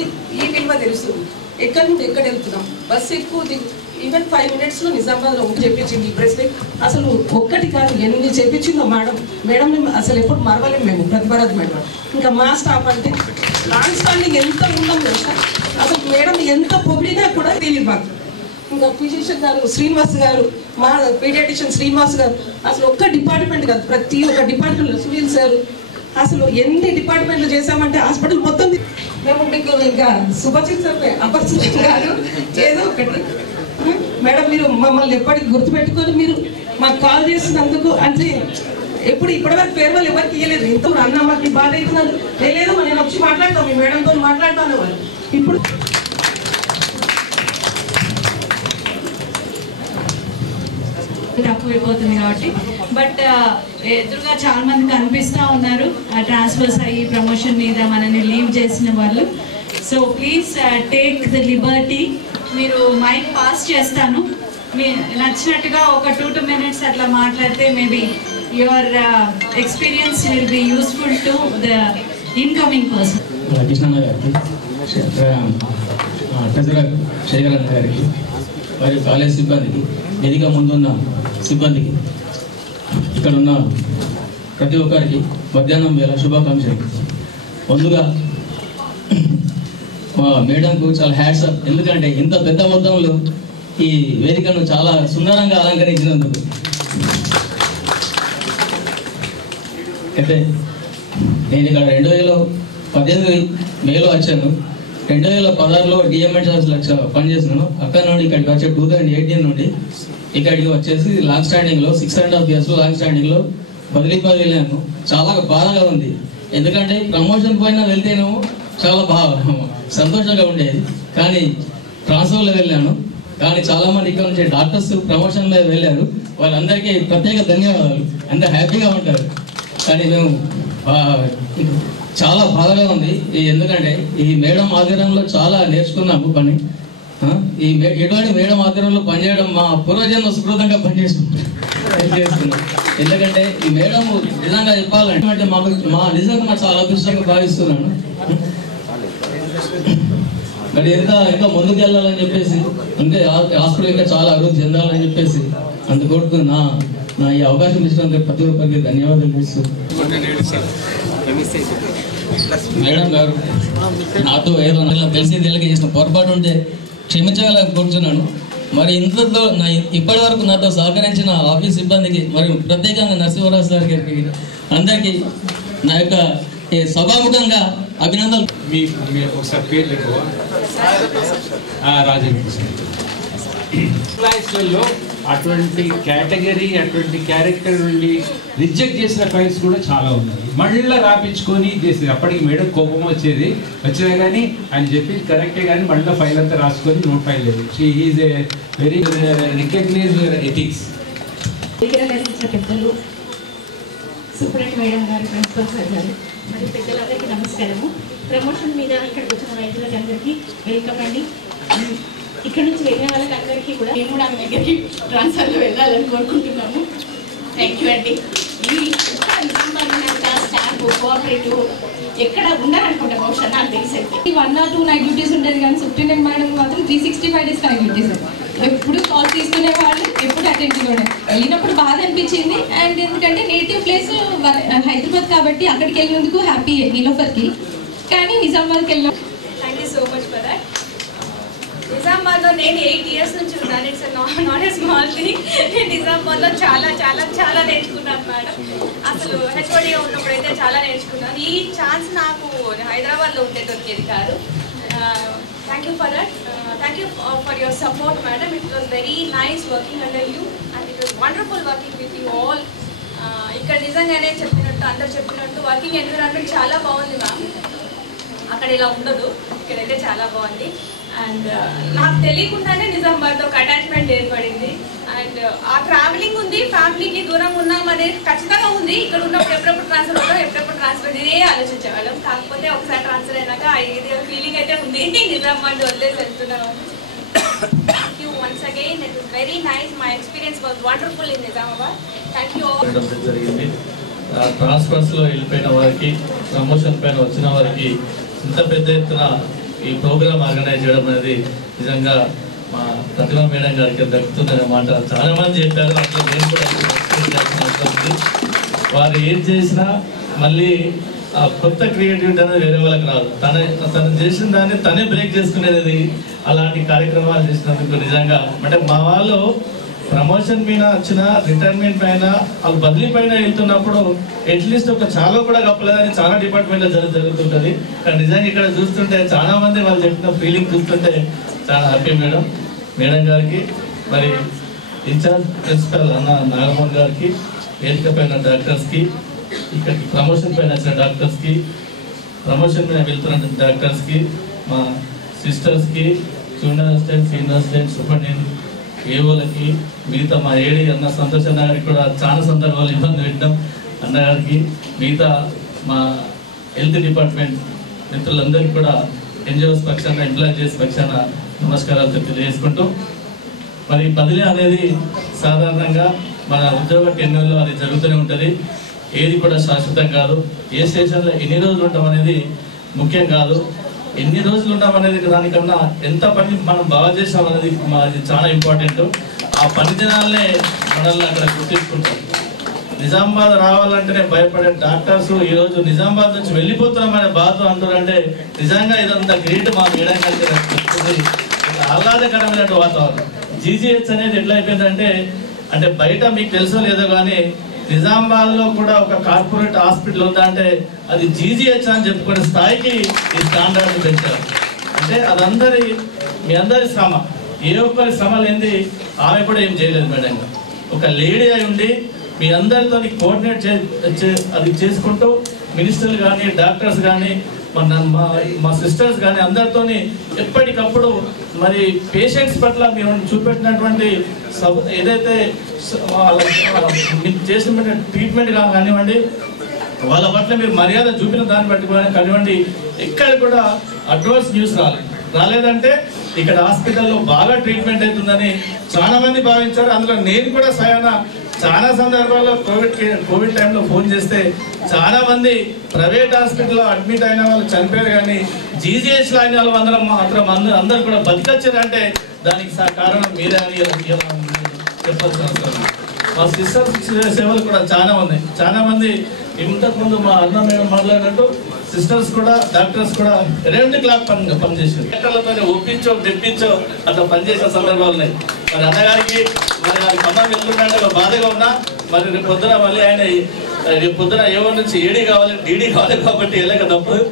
కాబట్టి ఈ విలువ తెలుస్తుంది. ఎక్కడి నుండి ఎక్కడ వెళ్తున్నాం, బస్సు ఎక్కువ ఈవెన్ 5 minutesలో నిజామాబాద్లో ఒకటి చెప్పించింది ఈ ప్రెస్ మీట్. అసలు ఒక్కటి కాదు 8 చెప్పించిందో మేడం అసలు ఎప్పుడు మరవలేము మేము, ప్రతిభారాజ్ మేడం. ఇంకా మా స్టాఫ్ అంటే లాంగ్ స్టాండింగ్ ఎంత ఉందాం తెలుసా, అసలు మేడం ఎంత పొగిడినా కూడా తెలియదు మాకు. ఇంకా ఫిజిషియన్ గారు శ్రీనివాస్ గారు, మా పీడియాటిషియన్ శ్రీనివాస్ గారు, అసలు ఒక్క డిపార్ట్మెంట్ కాదు ప్రతి ఒక్క డిపార్ట్మెంట్లో సునీల్ సార్, అసలు ఎన్ని డిపార్ట్మెంట్లు చేశామంటే హాస్పిటల్ మొత్తం. మేము మీకు ఇంకా సుభజిత్ సార్ అపరిచితం కాదు, ఏదో ఒకటి మేడం మీరు మమ్మల్ని ఎప్పటికీ గుర్తుపెట్టుకొని మీరు మాకు కాల్ చేసినందుకు. అంటే ఇప్పటివరకు ఫేర్వెల్ ఎవరికి ఇవ్వలేదు. ఇంత అన్న మాకు బాధ అవుతున్నారు, లేదు నేను వచ్చి మాట్లాడతాం మీ మేడంతో మాట్లాడతాను వాళ్ళు. ఇప్పుడు తక్కువైపోతుంది కాబట్టి, బట్ ఎదురుగా చాలా మంది కనిపిస్తూ ఉన్నారు ట్రాన్స్ఫర్స్ అయ్యి ప్రమోషన్ మీద మనల్ని లీవ్ చేసిన వాళ్ళు. So please take the Liberty. మీరు మైక్ పాస్ చేస్తాను, మీ నచ్చినట్టుగా ఒక 2 minutes అట్లా మాట్లాడితే maybe your experience will be useful to the incoming person. కృష్ణన్న గారికి, ట్రెజరర్ శేఖరన్న గారికి, మరియు కాలేజ్ సిబ్బందికి, వేదిక ముందున్న సిబ్బందికి, ఇక్కడ ఉన్న ప్రతి ఒక్కరికి మధ్యాహ్నం వేళ శుభాకాంక్షలు. ముందుగా మా మేడంకు చాలా హ్యాట్స్ ఆఫ్. ఎందుకంటే ఇంత పెద్ద మొత్తంలో ఈ వేదికను చాలా సుందరంగా అలంకరించినందుకు. అయితే నేను ఇక్కడ 2018 మేలో వచ్చాను. 2016లో డిఎంఎస్ పనిచేస్తున్నాను. అక్కడ నుండి ఇక్కడికి వచ్చే 2018 నుండి ఇక్కడికి వచ్చేసి లాంగ్ స్టాండింగ్లో 6.5 years లాంగ్ స్టాండింగ్లో బదిలీపోయాను. చాలా బాధగా ఉంది. ఎందుకంటే ప్రమోషన్ పైన వెళ్తేనేమో చాలా బాగా సంతోషంగా ఉండేది, కానీ ట్రాన్స్ఫర్లో వెళ్ళాను. కానీ చాలామంది ఇక్కడ నుంచి డాక్టర్స్ ప్రమోషన్లో వెళ్ళారు, వాళ్ళందరికీ ప్రత్యేక ధన్యవాదాలు. అందరూ హ్యాపీగా ఉంటారు. కానీ మేము చాలా బాధగా ఉంది. ఎందుకంటే ఈ మేడం ఆధ్వర్యంలో చాలా నేర్చుకున్నాము పని. ఎటువంటి మేడం ఆధ్వర్యంలో పనిచేయడం మా పూర్వజన్మ సుకృతంగా పనిచేస్తున్నాం. ఎందుకంటే ఈ మేడం నిజంగా చెప్పాలంటే మా నిజంగా చాలా అదృష్టంగా భావిస్తున్నాను. మరి ఇంకా ముందుకు వెళ్ళాలని చెప్పేసి, ఇంకా హాస్పిటల్ ఇంకా చాలా అభివృద్ధి చెందాలని చెప్పేసి అందుకోడుతూ నా ఈ అవకాశం ఇచ్చినందుకు ప్రతి ఒక్కరికి ధన్యవాదాలు ఇస్తూ, మేడం గారు నాతో ఏదో తెలిసి తెలియక చేసిన పొరపాటు ఉంటే క్షమించాలని కోరుతున్నాను. మరి ఇంతలో ఇప్పటి వరకు నాతో సహకరించిన ఆఫీస్ సిబ్బందికి, మరియు ప్రత్యేకంగా నరసింహరాజు గారికి అందరికీ నా యొక్క సభాముఖంగా అభినందనలు. ఒకసారి పేర్లు ఎక్కువ రాజేంద్రలో అటువంటి కేటగిరీ, అటువంటి క్యారెక్టర్ నుండి రిజెక్ట్ చేసిన ఫైల్స్ కూడా చాలా ఉన్నాయి. మళ్ళీ రాపించుకొని చేసేది. అప్పటికి మేడం కోపం వచ్చినా కానీ ఆయన చెప్పి కరెక్టే, కానీ మళ్ళీ ఫైల్ అంతా రాసుకొని నోట్ ఫైల్ లేదు. She is a very recognised ethics. పెద్దలు సూపరింటెండెంట్ మేడం గారు, ప్రిన్సిపల్ సార్ గారు, మరి పెద్దలందరికీ నమస్కారము. ప్రమోషన్ మీద ఇక్కడికి వచ్చిన రైతులకి అందరికీ వెల్కమ్ అండి. ఇక్కడ నుంచి వెళ్ళిన వాళ్ళకి అందరికీ కూడా మేము కూడా దగ్గరికి ట్రాన్స్ఫర్లో వెళ్ళాలని కోరుకుంటున్నాము. థ్యాంక్ యూ అండి. ఈ స్టాఫ్ కోఆపరేటివ్ ఎక్కడ ఉన్నారనుకుంటా బహుశా నాకు తెలిసి 1 or 2 నైట్ డ్యూటీస్ ఉండేది, కానీ సూపరింటెండెంట్ మేడం మాత్రం 365 days నైట్ డ్యూటీస్. ఎప్పుడు కాల్ తీసుకునే వాళ్ళు, ఎప్పుడు అటెంటివ్లోనే. వెళ్ళినప్పుడు బాధ అనిపించింది. అండ్ ఎందుకంటే నేటివ్ ప్లేస్ హైదరాబాద్ కాబట్టి అక్కడికి వెళ్ళినందుకు హ్యాపీ నీలోఫర్కి. కానీ నిజామాబాద్కి వెళ్ళిన thank you so much for that. నిజామాబాద్లో నేను 8 years నుంచి ఉన్నాను. It's not a small thing. నిజామాబాద్లో చాలా చాలా చాలా నేర్చుకున్నాను మేడం. అసలు హెచ్ఓడిగా ఉన్నప్పుడు అయితే చాలా నేర్చుకున్నాను. ఈ ఛాన్స్ నాకు హైదరాబాద్లో ఉంటే దొరికేది కాదు. Thank you for that. Thank you for your support madam. It was very nice working under you and it was wonderful working with you all. ఇక్కడ నిజంగానే చెప్పినట్టు, అందరు చెప్పినట్టు వర్కింగ్ ఎన్విరాన్మెంట్ చాలా బాగుంది మ్యామ్. అక్కడ ఇలా ఉండదు, ఇక్కడైతే చాలా బాగుంది. అండ్ నాకు తెలియకుండానే నిజామాబాద్తో ఒక అటాచ్మెంట్ ఏర్పడింది. అండ్ ఆ ట్రావెలింగ్ ఉంది, ఫ్యామిలీకి దూరంగా ఉన్నాం అనేది ఖచ్చితంగా ఉంది. ఇక్కడ ఉన్నప్పుడు ఎప్పుడెప్పుడు ట్రాన్స్ఫర్ అవుతాం, ఎప్పుడెప్పుడు ట్రాన్స్ఫర్ ఇదే ఆలోచించేవాళ్ళం. కాకపోతే ఒకసారి ట్రాన్స్ఫర్ అయినాక ఇది ఫీలింగ్ అయితే ఉంది, నిజామాబాద్ వదిలేసి వెళ్తున్నాం. Thank you once again. It was very nice. My experience was wonderful in Nizamabad. Thank you all. జరిగింది. ట్రాన్స్ఫర్స్లో వెళ్ళిపోయిన వారికి, ప్రమోషన్ పైన వచ్చిన వారికి ఇంత పెద్ద ఎత్తున ఈ ప్రోగ్రామ్ ఆర్గనైజ్ చేయడం అనేది నిజంగా మా ప్రతిభా మేడం గారికి దక్కుతుందనే మాట చాలా మంది చెప్పారు. అట్లా నేను కూడా వారు ఏం చేసినా మళ్ళీ ఆ కొత్త క్రియేటివిటీ అనేది వేరే వాళ్ళకి రాదు. తను చేసిన దాన్ని తనే బ్రేక్ చేసుకునేది. అలాంటి కార్యక్రమాలు చేసినందుకు నిజంగా అంటే మా వాళ్ళు ప్రమోషన్ పైన వచ్చిన రిటైర్మెంట్ పైన వాళ్ళు బదిలీ పైన వెళ్తున్నప్పుడు అట్లీస్ట్ ఒక చాలా కూడా కప్పలేదని చాలా డిపార్ట్మెంట్లో జరుగుతుంటుంది. కానీ నిజంగా ఇక్కడ చూస్తుంటే చాలా మంది వాళ్ళు చెప్పిన ఫీలింగ్ చూస్తుంటే చాలా హ్యాపీ మేడం గారికి, మరి ఇన్ఛార్జ్ ప్రిన్సిపల్ అన్న నాగమోహన్ గారికి, వేదిక పైన డాక్టర్స్కి, ఇక్కడికి ప్రమోషన్ పైన వచ్చిన డాక్టర్స్కి, ప్రమోషన్ పైన వెళ్తున్న డాక్టర్స్కి, మా సిస్టర్స్కి, junior assistant, senior assistant, superintendent, ఏఓలకి, మిగతా మా ఏడి అన్న సంతోష్ అన్న గారికి కూడా చాలా సందర్భాలు ఇబ్బంది పెట్టినాం. అన్నగారికి, మిగతా మా హెల్త్ డిపార్ట్మెంట్ మిత్రులందరికీ కూడా ఎన్జిఓస్ పక్షాన, ఎంప్లాయీస్ పక్షాన నమస్కారాలు తెలియజేసుకుంటూ, మరి బదిలీ అనేది సాధారణంగా మన ఉద్యోగ టెన్యూర్లో అది జరుగుతూనే ఉంటుంది. ఏది కూడా శాశ్వతం కాదు. ఏ స్టేషన్లో ఎన్ని రోజులు ఉంటాం అనేది ముఖ్యం కాదు. ఎన్ని రోజులు ఉంటాం అనేది దానికన్నా ఎంత పని మనం బాగా చేసాం అనేది అది చాలా ఇంపార్టెంట్. ఆ పని దినాలనే మనల్ని అక్కడ గుర్తించుకుంటాం. నిజామాబాద్ రావాలంటేనే భయపడే డాక్టర్స్ ఈరోజు నిజామాబాద్ నుంచి వెళ్ళిపోతున్నామనే బాధ అంటారంటే నిజంగా ఇదంతా గ్రేట్ మా మేడం గారికి ఆహ్లాదకరమైన వాతావరణం. జీజీహెచ్ అనేది ఎట్లా అయిపోయిందంటే అంటే బయట మీకు తెలుసో లేదో కానీ నిజామాబాద్లో కూడా ఒక కార్పొరేట్ హాస్పిటల్ ఉందంటే అది జీజీహెచ్ అని చెప్పుకునే స్థాయికి ఈ స్టాండర్డ్ పెంచారు. అంటే అదందరి మీ అందరి శ్రమ, ఏ ఒక్కరి శ్రమ లేనిది ఆమె కూడా ఏం చేయలేదు మేడం. ఒక లేడీ అయి ఉండి మీ అందరితో కోఆర్డినేట్ అది చేసుకుంటూ మినిస్టర్లు కానీ డాక్టర్స్ కానీ మా సిస్టర్స్ కానీ అందరితో ఎప్పటికప్పుడు మరి పేషెంట్స్ పట్ల మీరు చూపెట్టినటువంటి ఏదైతే చేసిన ట్రీట్మెంట్ కానివ్వండి, వాళ్ళ పట్ల మీరు మర్యాద చూపిన దాన్ని బట్టి కానివ్వండి, ఎక్కడ కూడా అడ్వాన్స్ న్యూస్ రాలేదంటే ఇక్కడ హాస్పిటల్లో బాగా ట్రీట్మెంట్ అవుతుందని చాలా మంది భావించారు. అందులో నేను కూడా చాలా సందర్భాల్లో కోవిడ్ టైంలో ఫోన్ చేస్తే చాలా మంది ప్రైవేట్ హాస్పిటల్లో అడ్మిట్ అయిన వాళ్ళు చనిపోయారు, కానీ జీజీహెచ్లో అయిన వాళ్ళు అందరం మాత్రం అందరూ కూడా బతికొచ్చారంటే దానికి కారణం మీరే అని చెప్పాల్సిన అవసరం. మా సిస్టర్స్ సేవలు కూడా చాలా ఉన్నాయి. చాలా మంది ఇంతకుముందు మా అన్న మేడం మాట్లాడినట్టు సిస్టర్స్ కూడా డాక్టర్స్ కూడా 2 క్లాక్ పనిచేసారు. డాక్టర్లతో ఒప్పించో తెప్పించో అట్లా పనిచేసిన సందర్భాలు ఉన్నాయి. మరి అన్నగారికి మరి వారి ఖమ్మం వెళ్తుంటే బాధగా ఉన్నా మరి రేపు పొద్దున మళ్ళీ ఆయన రేపు పొద్దున ఏవో నుంచి ఏడీ కావాలి డీడీ కావాలి కాబట్టి వెళ్ళక తప్పదు.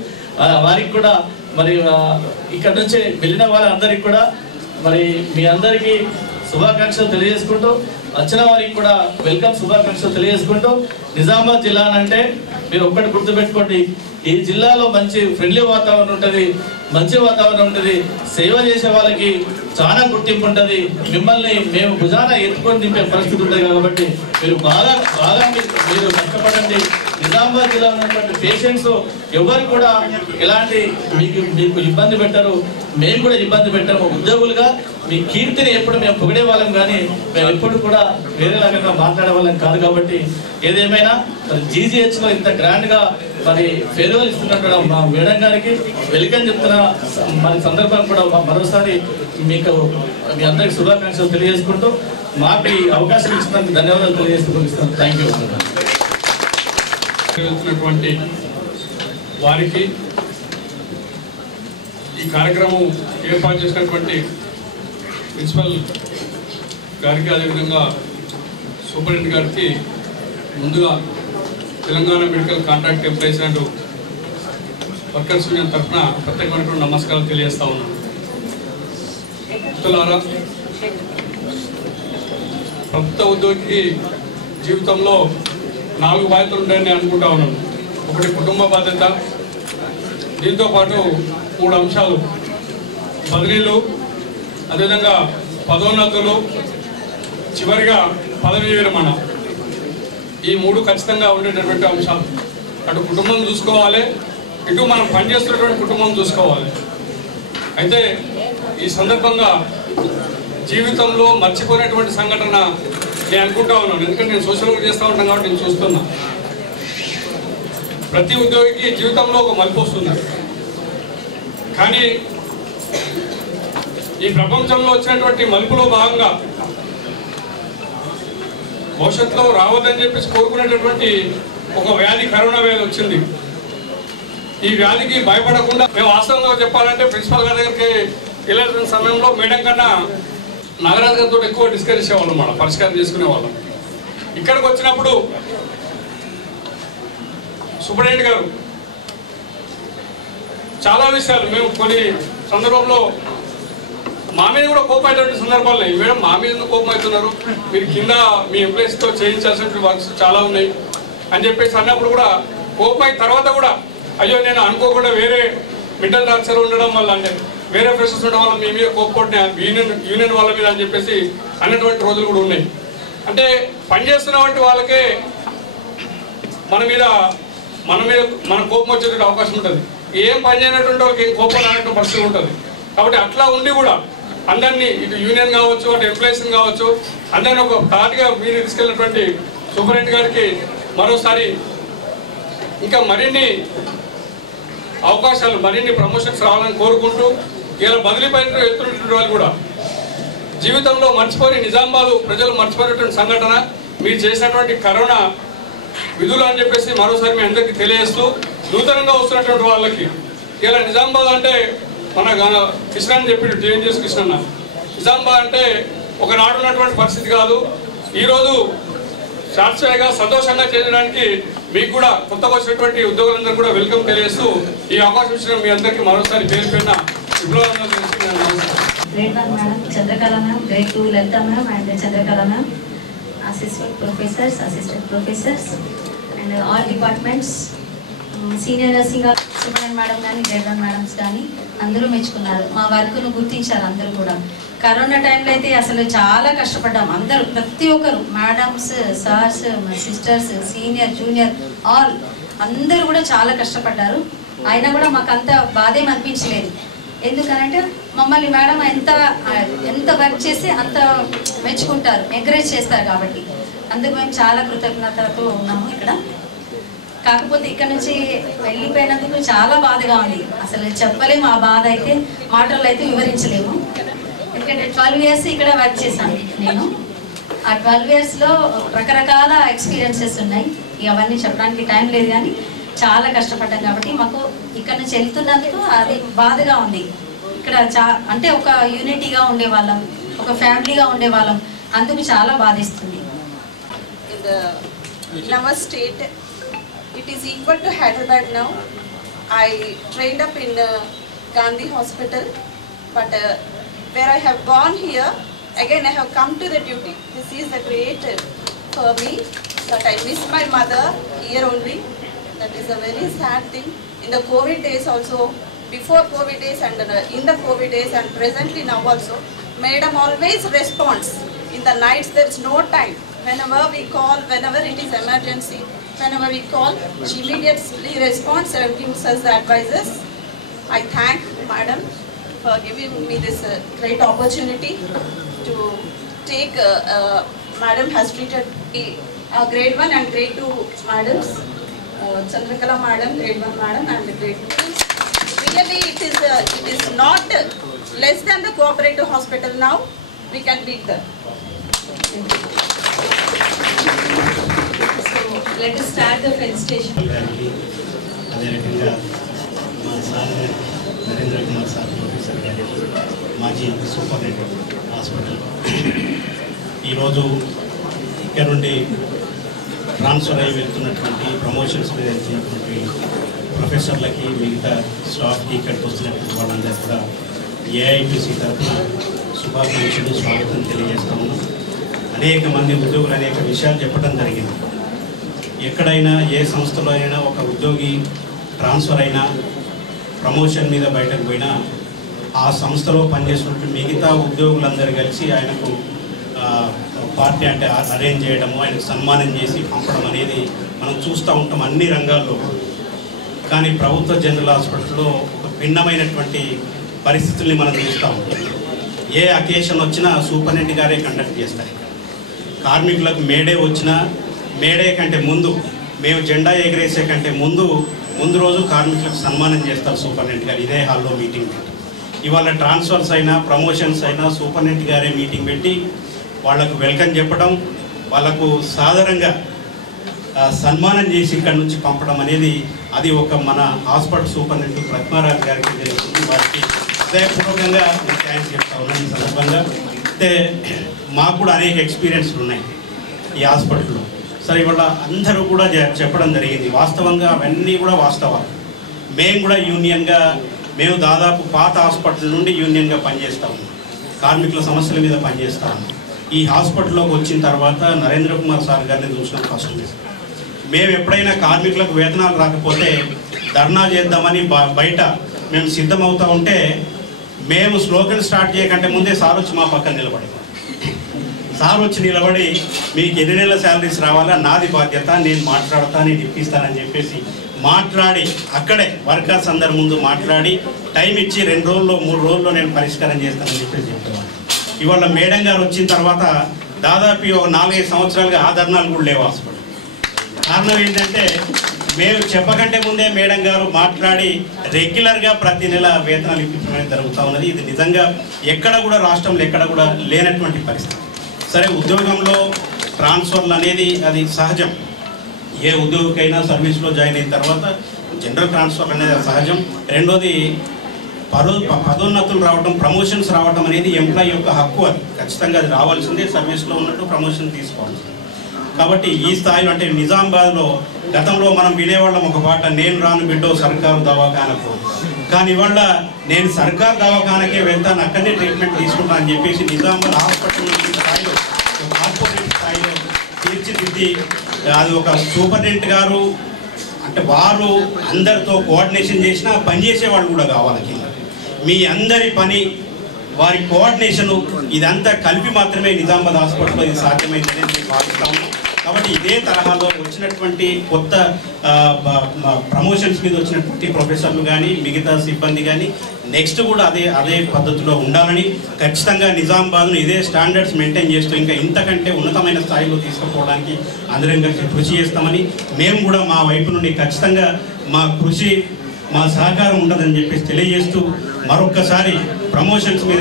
వారికి కూడా మరి ఇక్కడ నుంచి వెళ్ళిన వాళ్ళందరికీ కూడా మరి మీ అందరికీ శుభాకాంక్షలు తెలియజేసుకుంటూ, వచ్చిన వారికి కూడా వెల్కమ్ శుభాకాంక్షలు తెలియజేసుకుంటూ, నిజామాబాద్ జిల్లా అంటే మీరు ఒక్కటి గుర్తుపెట్టుకోండి, ఈ జిల్లాలో మంచి ఫ్రెండ్లీ వాతావరణం ఉంటుంది, మంచి వాతావరణం ఉంటుంది, సేవ చేసే వాళ్ళకి చాలా గుర్తింపు ఉంటుంది. మిమ్మల్ని మేము భుజాన ఎత్తుకొని దింపే పరిస్థితి ఉంటుంది. కాబట్టి మీరు బాగా మీరు కష్టపడండి. నిజామాబాద్ జిల్లా ఉన్నటువంటి పేషెంట్స్ ఎవరు కూడా ఎలాంటి మీకు ఇబ్బంది పెట్టరు, మేము కూడా ఇబ్బంది పెట్టాము. ఉద్యోగులుగా మీ కీర్తిని ఎప్పుడు మేము పొగిడే వాళ్ళం, కానీ మేము ఎప్పుడు కూడా వేరేలాగా మాట్లాడే వాళ్ళం కాదు. కాబట్టి ఏదేమైనా మరి జీజీహెచ్లో ఇంత గ్రాండ్గా మరి ఫేర్వెల్ ఇస్తున్నట్టు మా మేడం గారికి వెల్కమ్ చెప్తున్న మరి సందర్భం కూడా మరోసారి మీకు మీ అందరికి శుభాకాంక్షలు తెలియజేసుకుంటూ మాకు ఈ అవకాశం ఇచ్చినందుకు ధన్యవాదాలు తెలియజేసుకుంటున్నాను. Thank you. వెళ్తున్నటువంటి వారికి ఈ కార్యక్రమం ఏర్పాటు చేసినటువంటి ప్రిన్సిపల్ గారికి, అదేవిధంగా సూపరింటెండెంట్ గారికి ముందుగా Telangana medical contract employees and workers union తరఫున ప్రత్యేకమైనటువంటి నమస్కారాలు తెలియజేస్తా ఉన్నాను. మిత్రులారా, ప్రభుత్వ ఉద్యోగి జీవితంలో 4 బాధ్యతలు ఉంటాయని నేను అనుకుంటా ఉన్నాను. ఒకటి కుటుంబ బాధ్యత, దీంతోపాటు 3 అంశాలు: బదిలీలు, అదేవిధంగా పదోన్నతులు, చివరిగా పదవి విరమణ. ఈ 3 ఖచ్చితంగా ఉండేటటువంటి అంశాలు. అటు కుటుంబం చూసుకోవాలి, ఇటు మనం పనిచేస్తున్నటువంటి కుటుంబం చూసుకోవాలి. అయితే ఈ సందర్భంగా జీవితంలో మర్చిపోయినటువంటి సంఘటన నేను అనుకుంటా ఉన్నాను. ఎందుకంటే నేను సోషల్ వర్క్ చేస్తూ ఉంటాను కాబట్టి నేను చూస్తున్నా. ప్రతి ఉద్యోగికి జీవితంలో ఒక మలుపు వస్తుంది, కానీ ఈ ప్రపంచంలో వచ్చినటువంటి మలుపులో భాగంగా భవిష్యత్తులో రావద్దని చెప్పేసి కోరుకునేటటువంటి ఒక వ్యాధి, కరోనా వ్యాధి వచ్చింది. ఈ వ్యాధికి భయపడకుండా మేము వాస్తవంగా చెప్పాలంటే ప్రిన్సిపాల్ గారి దగ్గరికి వెళ్ళిన సమయంలో మేడం కన్నా నాగరాజు గారితో ఎక్కువ డిస్కస్ చేసేవాళ్ళం, మనం పరిష్కారం చేసుకునేవాళ్ళం. ఇక్కడికి వచ్చినప్పుడు సూపరింటెండెంట్ గారు చాలా విషయాలు మేము కొన్ని సందర్భంలో మా మీద కూడా కోపం అయినటువంటి సందర్భాలు ఉన్నాయి. మేడం మా మీద కోపం అవుతున్నారు, మీరు కింద మీ ఎంప్లాయీస్తో చేయించాల్సిన వర్క్స్ చాలా ఉన్నాయి అని చెప్పేసి అన్నప్పుడు కూడా కోపం అయిన తర్వాత కూడా అయ్యో నేను అనుకోకుండా వేరే మెంటల్ టార్చర్ ఉండడం వల్ల, అంటే వేరే ప్రెషర్స్ ఉండడం వల్ల మీ మీద కోపపడిన యూనియన్ వాళ్ళ మీద అని చెప్పేసి అన్నటువంటి రోజులు కూడా ఉన్నాయి. అంటే పనిచేస్తున్నటువంటి వాళ్ళకే మన కోపం వచ్చేటువంటి అవకాశం ఉంటుంది. ఏం పని చేయనటువంటి వాళ్ళకి ఏం కోపం రానటువంటి పరిస్థితి ఉంటుంది. కాబట్టి అట్లా ఉండి కూడా అందరినీ, ఇటు యూనియన్ కావచ్చు, అటు ఎంప్లాయీస్ కావచ్చు, అందరినీ ఒక తాటిగా మీరు తీసుకెళ్ళినటువంటి సూపరింటెండెంట్ గారికి మరోసారి ఇంకా మరిన్ని అవకాశాలు, మరిన్ని ప్రమోషన్స్ రావాలని కోరుకుంటూ, ఇలా బదిలీ పైన వెళ్తున్నటువంటి వాళ్ళు కూడా జీవితంలో మర్చిపోయి నిజామాబాద్ ప్రజలు మర్చిపోయినటువంటి సంఘటన మీరు చేసినటువంటి కరోనా విధులు అని చెప్పేసి మరోసారి మీ అందరికీ తెలియజేస్తూ, నూతనంగా వస్తున్నటువంటి వాళ్ళకి ఇలా నిజామాబాద్ అంటే మన కృష్ణ అని చెప్పి జేఎన్జీఎస్ కృష్ణ, నిజామాబాద్ అంటే ఒకనాడు ఉన్నటువంటి పరిస్థితి కాదు. ఈరోజు సాక్షిగా సంతోషంగా చేయడానికి మీకు కూడా కొత్తగా వచ్చినటువంటి ఉద్యోగులందరూ కూడా వెల్కమ్ తెలియజేస్తూ ఈ అవకాశం ఇచ్చిన మీ అందరికీ మరోసారి పేరు పేరున Grade 1 Madam Chandrakala Ma'am, Grade 2 Lalita Ma'am and Chandrakala Ma'am, Assistant Professors and all departments, Senior Nursing Superintendent Madam కానీ Grade 1 Madams కానీ అందరూ మెచ్చుకున్నారు. మా వర్క్ను గుర్తించారు అందరూ కూడా. కరోనా టైంలో అయితే అసలు చాలా కష్టపడ్డాం అందరూ, ప్రతి ఒక్కరు, madams, sirs, sisters, senior, junior, all అందరూ కూడా చాలా కష్టపడ్డారు. అయినా కూడా మాకు అంత బాధేం అనిపించలేదు. ఎందుకనంటే మమ్మల్ని మేడం ఎంత వర్క్ చేసి అంత మెచ్చుకుంటారు, ఎంకరేజ్ చేస్తారు. కాబట్టి అందుకు మేము చాలా కృతజ్ఞతతో ఉన్నాము ఇక్కడ. కాకపోతే ఇక్కడ నుంచి వెళ్ళిపోయినందుకు చాలా బాధగా ఉంది. అసలు చెప్పలేము ఆ బాధ అయితే, మాటల్లో అయితే వివరించలేము. ఎందుకంటే 12 years ఇక్కడ వర్క్ చేశాను నేను. ఆ 12 yearsలో రకరకాల ఎక్స్పీరియన్సెస్ ఉన్నాయి. అవన్నీ చెప్పడానికి టైం లేదు, కానీ చాలా కష్టపడ్డాం. కాబట్టి మాకు ఇక్కడ నుంచి వెళ్తున్నందుకు అది బాధగా ఉంది. ఇక్కడ అంటే ఒక యూనిటీగా ఉండేవాళ్ళం, ఒక ఫ్యామిలీగా ఉండేవాళ్ళం, అందుకు చాలా బాధిస్తుంది. In our state, it is equal to Hyderabad now. I trained up in Gandhi Hospital, but where I have gone here, again I have come to the duty. This is a great for me that I miss my mother here only. That is a very sad thing. In the COVID days also, before COVID days and in the COVID days and presently now also, Madam always responds. In the nights there is no time. Whenever we call, whenever it is emergency, whenever we call, she immediately responds and gives us the advices. I thank Madam for giving me this great opportunity to take. Madam has treated Grade 1 and Grade 2 Madams. Chandrakala Madam, Grade 1 Madam and Grade 2. Really it is not less than the cooperative hospital now. We can beat them. So let us start the felicitation. అదే రకంగా మా sir Narendra Kumar sir professor గారి మాజీ superintendent hospital ఈరోజు ఇక్కడ నుండి transfer అయి వెళ్తున్నటువంటి ప్రమోషన్స్ మీద వెళ్తున్నటువంటి ప్రొఫెసర్లకి, మిగతా స్టాఫ్కి, ఇక్కడికి వస్తున్నటువంటి వాళ్ళందరూ కూడా ఏఐటీసీ తరఫున శుభాకాంక్షలు, స్వాగతం తెలియజేస్తాము. అనేక మంది ఉద్యోగులు అనేక విషయాలు చెప్పడం జరిగింది. ఎక్కడైనా ఏ సంస్థలో అయినా ఒక ఉద్యోగి ట్రాన్స్ఫర్ అయినా, ప్రమోషన్ మీద బయటకు పోయినా, ఆ సంస్థలో పనిచేసినటువంటి మిగతా ఉద్యోగులందరూ కలిసి ఆయనకు పార్టీ అంటే అరేంజ్ చేయడము, ఆయనకు సన్మానం చేసి పంపడం అనేది మనం చూస్తూ ఉంటాం అన్ని రంగాల్లో. కానీ ప్రభుత్వ జనరల్ హాస్పిటల్లో ఒక భిన్నమైనటువంటి పరిస్థితుల్ని మనం చూస్తూ ఉంటాం. ఏ అకేషన్ వచ్చినా సూపరింటెండెంట్ గారే కండక్ట్ చేస్తారు. కార్మికులకు మేడే వచ్చినా మేడే కంటే ముందు, మేము జెండా ఎగరేసే కంటే ముందు రోజు కార్మికులకు సన్మానం చేస్తారు సూపరింటెండెంట్ గారు. ఇదే హాల్లో మీటింగ్. ఇవాళ ట్రాన్స్ఫర్స్ అయినా ప్రమోషన్స్ అయినా సూపరింటెండెంట్ గారే మీటింగ్ పెట్టి వాళ్ళకు వెల్కమ్ చెప్పడం, వాళ్ళకు సాధారణంగా సన్మానం చేసి ఇక్కడి నుంచి పంపడం అనేది అది ఒక మన హాస్పిటల్ సూపరింటెండెంట్ ప్రతిమారాజు గారికి జరుగుతుంది. వారికి హృదయపూర్వకంగా నేను థ్యాంక్స్ చెప్తా ఉన్నాను ఈ సందర్భంగా. అయితే మాకు కూడా అనేక ఎక్స్పీరియన్స్లు ఉన్నాయి ఈ హాస్పిటల్లో. సరే ఇవాళ అందరూ కూడా చెప్పడం జరిగింది. వాస్తవంగా అవన్నీ కూడా వాస్తవాలు. మేము కూడా యూనియన్గా మేము దాదాపు పాత హాస్పిటల్ నుండి యూనియన్గా పనిచేస్తాము, కార్మికుల సమస్యల మీద పనిచేస్తాము. ఈ హాస్పిటల్లోకి వచ్చిన తర్వాత నరేంద్ర కుమార్ సార్ గారిని చూసిన ఫస్ట్ మేము ఎప్పుడైనా కార్మికులకు వేతనాలు రాకపోతే ధర్నా చేద్దామని బయట మేము సిద్ధమవుతూ ఉంటే మేము స్లోగన్ స్టార్ట్ చేయకంటే ముందే సార్ వచ్చి మా పక్కన నిలబడి మీకు ఎన్ని నెలల శాలరీస్ రావాలా, నాది బాధ్యత, నేను మాట్లాడతా, నేను ఇప్పిస్తానని చెప్పేసి మాట్లాడి అక్కడే వర్కర్స్ అందరి ముందు మాట్లాడి టైం ఇచ్చి 2 రోజుల్లో 3 రోజుల్లో నేను పరిష్కారం చేస్తానని చెప్పేసి చెప్తున్నాను. ఇవాళ మేడం గారు వచ్చిన తర్వాత దాదాపు ఒక 4-5 సంవత్సరాలుగా ఆదరణలు కూడా లేవు హాస్పిటల్. కారణం ఏంటంటే మేము చెప్పకంటే ముందే మేడం గారు మాట్లాడి రెగ్యులర్గా ప్రతి నెల వేతనాలు ఇప్పించడం జరుగుతూ ఉన్నది. ఇది నిజంగా ఎక్కడ కూడా రాష్ట్రంలో ఎక్కడ కూడా లేనటువంటి పరిస్థితి. సరే ఉద్యోగంలో ట్రాన్స్ఫర్లు అనేది అది సహజం. ఏ ఉద్యోగికైనా సర్వీస్లో జాయిన్ అయిన తర్వాత జనరల్ ట్రాన్స్ఫర్ అనేది సహజం. రెండోది పదోన్నతులు రావడం, ప్రమోషన్స్ రావడం అనేది ఎంప్లాయీ యొక్క హక్కు. అది ఖచ్చితంగా అది రావాల్సిందే. సర్వీస్లో ఉన్నట్టు ప్రమోషన్ తీసుకోవాల్సిందే. కాబట్టి ఈ స్థాయిలో అంటే నిజామాబాద్లో గతంలో మనం వినేవాళ్ళం ఒక పాట, నేను రాను బిడ్డో సర్కారు దవాఖానకు, కానీ ఇవాళ నేను సర్కారు దవాఖానకే వెళ్తాను, అక్కడనే ట్రీట్మెంట్ తీసుకుంటాను అని చెప్పేసి నిజామాబాద్ హాస్పిటల్ ఈ స్థాయిలో కార్పొరేట్ స్థాయిలో తీర్చిదిద్ది అది ఒక సూపరింటెండెంట్ గారు అంటే వారు అందరితో కోఆర్డినేషన్ చేసినా పనిచేసే వాళ్ళు కూడా కావాలి. మీ అందరి పని వారి కోఆర్డినేషను ఇదంతా కలిపి మాత్రమే నిజామాబాద్ హాస్పిటల్లో ఇది సాధ్యమైందని నేను భావిస్తాము. కాబట్టి ఇదే తరహాలో వచ్చినటువంటి కొత్త ప్రమోషన్స్ మీద వచ్చినటువంటి ప్రొఫెసర్లు కానీ మిగతా సిబ్బంది కానీ నెక్స్ట్ కూడా అదే పద్ధతిలో ఉండాలని, ఖచ్చితంగా నిజామాబాద్ను ఇదే స్టాండర్డ్స్ మెయింటైన్ చేస్తూ ఇంకా ఇంతకంటే ఉన్నతమైన స్థాయిలో తీసుకుపోవడానికి అందరం కలిసి కృషి చేస్తామని, మేము కూడా మా వైపు నుండి ఖచ్చితంగా మా కృషి మా సహకారం ఉంటుందని చెప్పేసి తెలియజేస్తూ మరొక్కసారి ప్రమోషన్స్ మీద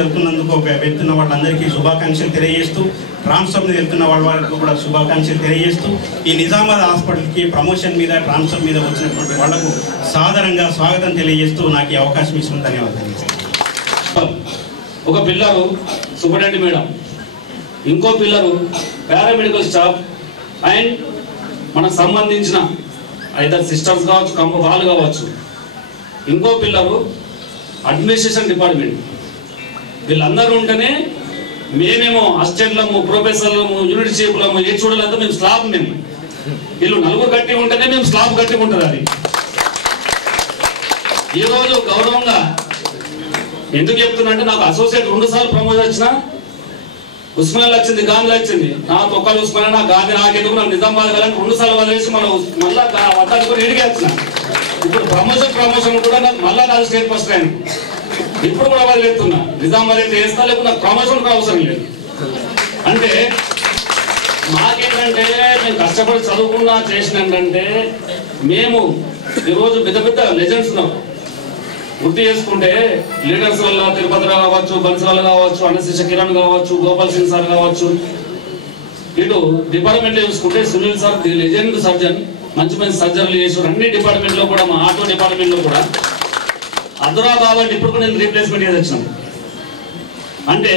వెళ్తున్న వాళ్ళందరికీ శుభాకాంక్షలు తెలియజేస్తూ, ట్రాన్స్ఫర్ మీద వెళ్తున్న వాళ్ళకు కూడా శుభాకాంక్షలు తెలియజేస్తూ ఈ నిజామాబాద్ హాస్పిటల్కి ప్రమోషన్ మీద ట్రాన్స్ఫర్ మీద వచ్చినటువంటి వాళ్లకు సాధారణంగా స్వాగతం తెలియజేస్తూ నాకు ఈ అవకాశం ఇచ్చిన ధన్యవాదాలు. ఒక పిల్లరు సూపరింటెండెంట్ మేడం, ఇంకో పిల్లరు పారామెడికల్ స్టాఫ్ అండ్ మనకు సంబంధించిన ఐదర్ సిస్టర్స్ కావచ్చు, వాళ్ళు కావచ్చు. ఇంకో పిల్లరు అడ్మినిస్ట్రేషన్ డిపార్ట్మెంట్. వీళ్ళందరూ ఉంటేనే మేమేమో అసిస్టెంట్లము, ప్రొఫెసర్లము, యూనిట్ చీఫ్లము, ఏ చూడాలంతా మేము స్లాబ్. వీళ్ళు 4 గట్టి ఉంటేనే మేము స్లాబ్ గట్టి ఉంటుంది. అది ఈరోజు గౌరవంగా ఎందుకు చెప్తున్నా అంటే నాకు అసోసియేట్ 2 సార్లు ప్రమోషన్ వచ్చిన, ఉస్మానియాలో వచ్చింది, గాంధీలో వచ్చింది. నా తొక్కలు ఉస్మానియా, నా గాంధీ నాకెందుకు, నాకు నిజామాబాద్ వెళ్ళాలని 2 సార్లు వదిలేసి మళ్ళీ వడ్డానికి కూడా ఇడిగి వచ్చిన. ఇప్పుడు ప్రమోషన్ కూడా నాకు మళ్ళీ నాకు స్టేట్ ఫస్ట్ ర్యాంక్. ఇప్పుడు కూడా వదిలేస్తున్నా, నిజామాబాద్ అయితే వేస్తా, లేకపోతే నాకు ప్రమోషన్ కూడా అవసరం లేదు. అంటే మాకేంటంటే మేము కష్టపడి చదువుకున్నా చేసినంటే మేము ఈరోజు పెద్ద లెజెండ్స్ ఉన్నాం. గుర్తు చేసుకుంటే లీడర్స్ వల్ల తిరుపతిరావు కావచ్చు, బన్సాల్ కావచ్చు, అన్నశిష కిరణ్ కావచ్చు, గోపాల్ సింగ్ సార్ కావచ్చు. ఇటు డిపార్ట్మెంట్లో చూసుకుంటే Sunil sir the legend surgeon, మంచి సర్జరీలు చేసారు అన్ని డిపార్ట్మెంట్లో కూడా. మా ఆటో డిపార్ట్మెంట్లో కూడా అదురా కాబట్టి ఇప్పుడు కూడా నేను రీప్లేస్మెంట్ చేసి వచ్చినాను. అంటే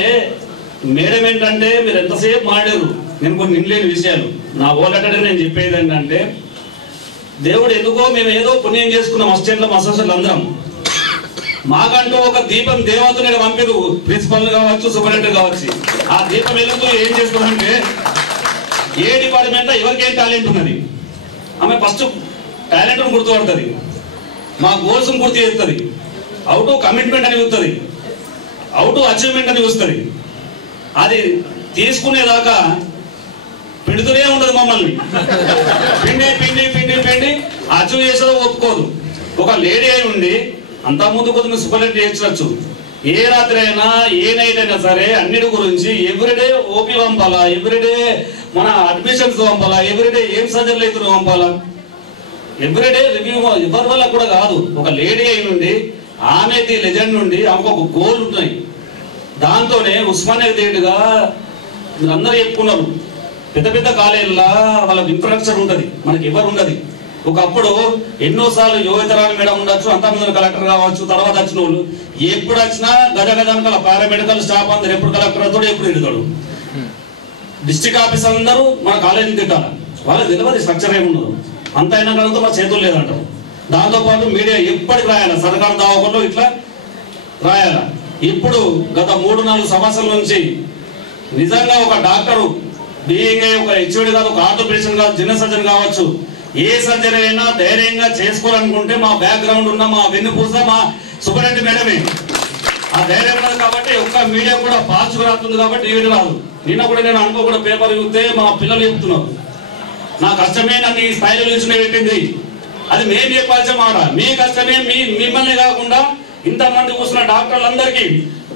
మేడం ఏంటంటే మీరు ఎంతసేపు మాడారు, నేను కొన్ని నిండలేని విషయాలు నా ఓలటడే నేను చెప్పేది ఏంటంటే, దేవుడు ఎందుకో మేము ఏదో పుణ్యం చేసుకున్నాం అసిస్టెంట్లు, అసోసియేట్లు అందరం. మాకంటూ ఒక దీపం దేవతని పంపిరు, ప్రిన్సిపల్ కావచ్చు, సూపరింటెండెంట్ కావచ్చు. ఆ దీపం వెలుగుతూ ఏం చేస్తుందంటే, ఏ డిపార్ట్మెంట్లో ఎవరికేం టాలెంట్ ఉన్నది ఆమె ఫస్ట్ టాలెంట్ను గుర్తుపడుతుంది, మా గోల్స్ను గుర్తు చేస్తుంది, అవుట్ టు కమిట్మెంట్ అని చూస్తుంది, అవుట్ టు అచీవ్మెంట్ అని చూస్తుంది. అది తీసుకునేదాకా పెడుతూనే ఉండదు మమ్మల్ని. పిండి పిండి పిండి పిండి అచీవ్ చేసేదో ఒప్పుకోదు. ఒక లేడీ అయి ఉండి అంతా ముందు కొద్దిగా సూపరింటెండెంట్ చేయొచ్చు. ఏ రాత్రి అయినా ఏ నైట్ అయినా సరే అన్నిటి గురించి ఎవ్రీడే ఓపీ పంపాలా, ఎవ్రీడే మన అడ్మిషన్స్ పంపాలా, ఎవ్రీడే ఏం సర్జరీలు అవుతున్నావు పంపాలా, ఎవ్రీడే రివ్యూ ఎవరి వల్ల కూడా కాదు. ఒక లేడీ అయి నుండి ఆమెది లెజెండ్ నుండి ఆమెకు ఒక గోల్ ఉన్నాయి. దాంతోనే ఉస్మానియా ధీటుగా అందరూ చెప్పుకున్నారు. పెద్ద పెద్ద కాలేజీల్లో వాళ్ళకి ఇన్ఫ్రాస్ట్రక్చర్ ఉంటుంది, మనకి ఎవరు ఉండదు. ఒకప్పుడు ఎన్నోసార్లు యువతరాలు మేడం ఉండొచ్చు, అంతమంది కలెక్టర్ కావచ్చు, తర్వాత వచ్చిన వాళ్ళు ఎప్పుడు వచ్చినా గజగజానకాల పారామెడికల్ స్టాఫ్ అందరు ఎప్పుడు కలెక్టర్ అవుతాడు, ఎప్పుడు తిడతాడు. డిస్ట్రిక్ట్ ఆఫీస్ అందరూ మన కాలేజీని తిట్టాలి, వాళ్ళకి తెలియదు స్ట్రక్చర్ ఏమున్నదో. అంత అయినా కనుక మా చేతులు లేదంటారు. దాంతోపాటు మీడియా ఎప్పటికి రాయాలి, సర్కారు దావకుండా ఇట్లా రాయాలి. ఇప్పుడు గత 3-4 సంవత్సరాల నుంచి నిజంగా ఒక డాక్టరు బీయింగ్ ఒక హెచ్ఓడి కాదు, ఒక ఆర్థోపెడిషన్ కాదు, జనరల్ సర్జన్ కావచ్చు, ఏ సర్జరీ అయినా ధైర్యంగా చేసుకోవాలనుకుంటే మా బ్యాక్గ్రౌండ్ ఉన్న మా వెన్నుపూస మా సూపరింటెండెంట్ మేడమే. ఆ ధైర్యం ఉన్నది కాబట్టి ఒక్క మీడియా కూడా ఫాస్ట్గా రాస్తుంది కాబట్టి ఈ వీడియో రాదు. నిన్న కూడా నేను అనుకోకుండా పేపర్ చూస్తే మా పిల్లలు చెప్తున్నారు, నా కష్టమే నన్ను ఈ స్థాయిలో నిల్చుని పెట్టింది. అది మేము చెప్పాల్సిన మాట. మీ కష్టమే మిమ్మల్ని కాకుండా ఇంతమంది కూర్చున్న డాక్టర్లందరికీ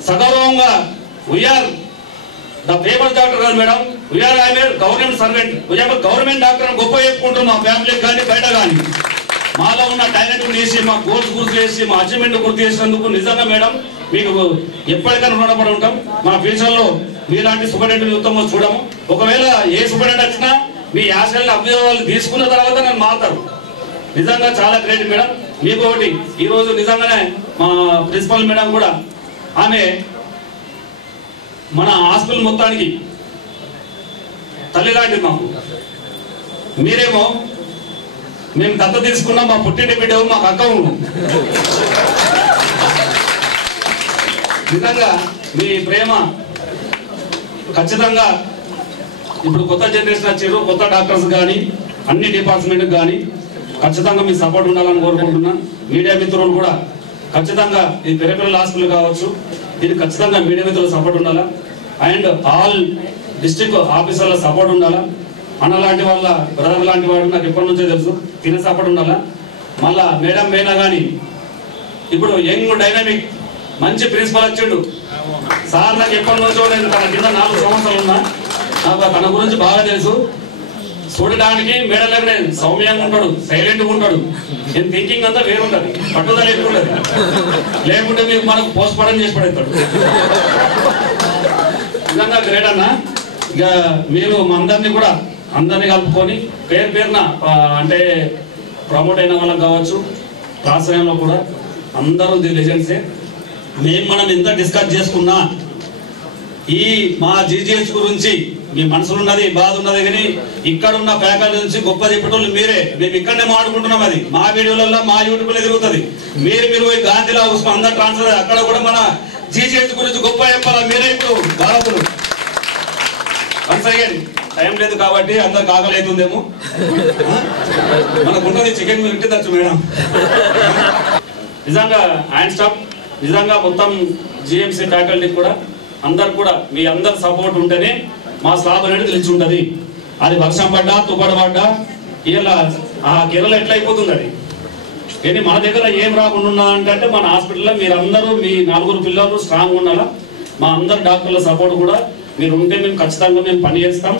సగౌరవంగా వీఆర్ ద పేపర్ డాక్టర్ కాదు madam, we're government servant, we're government doctor అని గొప్ప చెప్పుకుంటున్నాం. మా ఫ్యామిలీకి కానీ బయట కానీ మాలో ఉన్న టాలెంట్ చేసి మా గోల్స్ గుర్తు చేసి మా అచీవ్మెంట్ గుర్తు చేసినందుకు నిజంగా మేడం మీకు ఎప్పటికైనా రుణపడి ఉంటాం. మా ఫ్యూచర్లో మీలాంటి సూపరింటెండెంట్ ఉత్తమం చూడము. ఒకవేళ ఏ సూపరింటెండెంట్ వచ్చినా మీ ఆశయాలను అభ్యుదయాలు తీసుకున్న తర్వాత నేను మారుతారు. నిజంగా చాలా గ్రేట్ మేడం. మీకు ఒకటి ఈరోజు నిజంగానే మా ప్రిన్సిపల్ మేడం కూడా ఆమె మన హాస్పిటల్ మొత్తానికి తల్లి లాంటిది మాకు. మీరేమో మేము దత్త తీసుకున్నాం, మా పుట్టింటి బిడ్డ మాకు అక్క. నిజంగా మీ ప్రేమ ఖచ్చితంగా ఇప్పుడు కొత్త జనరేషన్ వచ్చారు, కొత్త డాక్టర్స్ కానీ అన్ని డిపార్ట్మెంట్కి కానీ ఖచ్చితంగా మీ సపోర్ట్ ఉండాలని కోరుకుంటున్నా. మీడియా మిత్రులు కూడా ఖచ్చితంగా ఈ పెరిఫెరల్ హాస్పిటల్ కావచ్చు, దీనికి ఖచ్చితంగా మీడియా మిత్రుల సపోర్ట్ ఉండాలా. అండ్ ఆల్ డిస్ట్రిక్ట్ ఆఫీసర్ల సపోర్ట్ ఉండాలా. అన్న లాంటి వాళ్ళ బ్రదర్ లాంటి వాడు నాకు ఎప్పటి నుంచో తెలుసు, తినే సపోర్ట్ ఉండాలా. మళ్ళా మేడం మేనా కానీ ఇప్పుడు యంగ్ డైనమిక్ మంచి ప్రిన్సిపల్ వచ్చాడు సార్. నాకు ఎప్పటి నుంచో నేను తన కింద 4 సంవత్సరాలు ఉన్నా, నాకు తన గురించి బాగా తెలుసు. చూడడానికి మేడం దగ్గర సౌమ్యంగా ఉంటాడు, సైలెంట్గా ఉంటాడు. నేను థింకింగ్ అంతా వేరుంటుంది, పట్టుదల ఎక్కువ ఉంటుంది. లేకుంటే మీకు మనకు పోస్ట్ మార్టం చేసి పడేస్తాడు. నిజంగా గ్రేట్ అన్న. ఇక మీరు మా అందరినీ కలుపుకొని పేరున అంటే ప్రమోట్ అయిన వాళ్ళకి కావచ్చు, రాష్ట్రంలో కూడా అందరూ ది లెజెండ్సే. మనం ఎంత డిస్కస్ చేసుకున్నా ఈ మా జీజీహెచ్ గురించి మీ మనసులో ఉన్నది బాధ ఉన్నది, కానీ ఇక్కడ ఉన్న ఫ్యాకల్టీ నుంచి గొప్ప చెప్పేటోళ్ళు మీరే. మేము ఇక్కడనే మాట్లాడుకుంటున్నాం, అది మా వీడియోలలో మా యూట్యూబ్లో తిరుగుతుంది. మీరు గాంధీలో అందరు ట్రాన్స్ఫర్ అక్కడ కూడా మన జీజీహెచ్ గురించి గొప్ప చెప్పాలా మీరే. ఇప్పుడు బాలకులు వన్స్ అగైన్ టైం లేదు కాబట్టి అందరికి ఆకలి అవుతుందేమో. మనకు ఉన్నది చికెన్ ఇంటి తెచ్చు మేడం. నిజంగా హ్యాండ్ స్టాప్. నిజంగా మొత్తం జిఎంసీ ఫ్యాకల్టీ కూడా అందరు కూడా మీ అందరు సపోర్ట్ ఉంటేనే మా స్లాబ్ అనేది తెలిసి ఉంటుంది. అది వర్షం పడ్డా తుప్పడు పడ్డా ఇలా ఆ కేరళ ఎట్లా అయిపోతుంది అది. కానీ మన దగ్గర ఏం రాకుండా అంటే మన హాస్పిటల్లో మీరందరూ మీ 4 పిల్లలు స్ట్రాంగ్ ఉండాలా. మా అందరు డాక్టర్ల సపోర్ట్ కూడా మీరు ఉంటే మేము ఖచ్చితంగా మేము పని చేస్తాం.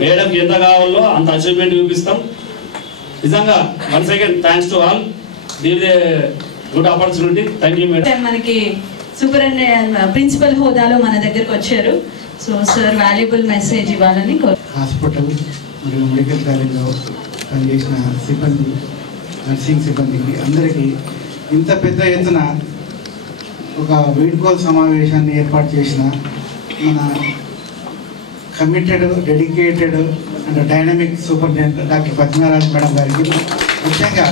మేడంకి ఎంత కావాలో అంత అచీవ్మెంట్ చూపిస్తాం. నిజంగా once again thanks to all. దీని good opportunity. Thank you madam. మనకి సూపరింటెండెంట్ ప్రిన్సిపల్ హోదాలో మన దగ్గరకు వచ్చారు. సో సార్ వాల్యుబుల్ మెసేజ్ ఇవ్వాలని హాస్పిటల్ మరియు మెడికల్ కాలేజ్లో పనిచేసిన సిబ్బంది, నర్సింగ్ సిబ్బందికి అందరికీ ఇంత పెద్ద ఎత్తున ఒక వీడ్కోల్ సమావేశాన్ని ఏర్పాటు చేసిన మన committed, dedicated and dynamic superintendent doctor Padmanarayana madam గారికి ముఖ్యంగా,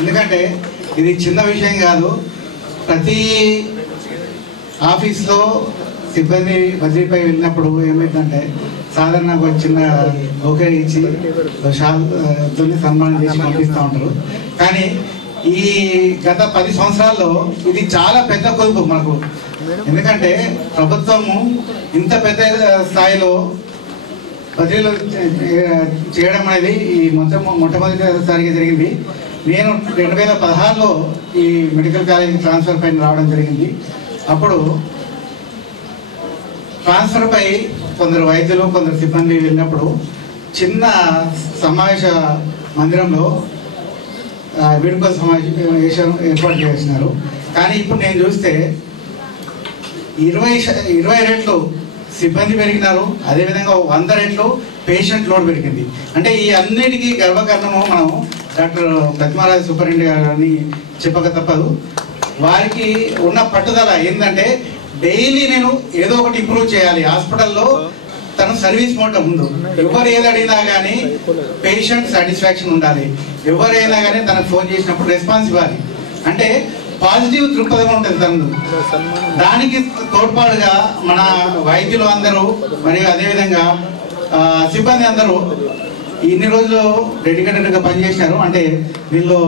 ఎందుకంటే ఇది చిన్న విషయం కాదు. ప్రతి ఆఫీస్లో సిబ్బంది బదిలీపై వెళ్ళినప్పుడు ఏమైందంటే సాధారణంగా ఒక చిన్న ఓకే ఇచ్చి షాల్తో సన్మానం చేసి పంపిస్తూ ఉంటారు. కానీ ఈ గత 10 సంవత్సరాల్లో ఇది చాలా పెద్ద కొలుపు మనకు. ఎందుకంటే ప్రభుత్వము ఇంత పెద్ద స్థాయిలో బదిలీలు చేయడం అనేది ఈ మొట్టమొదటిసారిగా జరిగింది. నేను 2016లో ఈ మెడికల్ కాలేజ్ ట్రాన్స్ఫర్ పైన రావడం జరిగింది. అప్పుడు ట్రాన్స్ఫర్ పై కొందరు వైద్యులు కొందరు సిబ్బంది వెళ్ళినప్పుడు చిన్న సమావేశ మందిరంలో వీడ్కోల్ సమావేశం ఏర్పాటు చేసినారు. కానీ ఇప్పుడు నేను చూస్తే 20 రెట్లు సిబ్బంది పెరిగినారు, అదేవిధంగా 100 రెట్లు పేషెంట్ లోడ్ పెరిగింది. అంటే ఈ అన్నిటికీ గర్వకారణము మనం డాక్టర్ ప్రతిమారాజు సూపరింటెండెంట్ గారిని చెప్పక తప్పదు. వారికి ఉన్న పట్టుదల ఏంటంటే డైలీ నేను ఏదో ఒకటి ఇంప్రూవ్ చేయాలి. హాస్పిటల్లో తను సర్వీస్ మోడ్ ముందు ఎవరు ఏది అడిగినా కానీ పేషెంట్ సాటిస్ఫాక్షన్ ఉండాలి. ఎవరైనా కానీ తనకు ఫోన్ చేసినప్పుడు రెస్పాన్స్ ఇవ్వాలి. అంటే పాజిటివ్ దృక్పథం ఉంటుంది తను. దానికి తోడ్పాటుగా మన వైద్యులు అందరూ మరియు అదేవిధంగా సిబ్బంది అందరూ ఇన్ని రోజులు డెడికేటెడ్గా పనిచేశారు. అంటే వీళ్ళు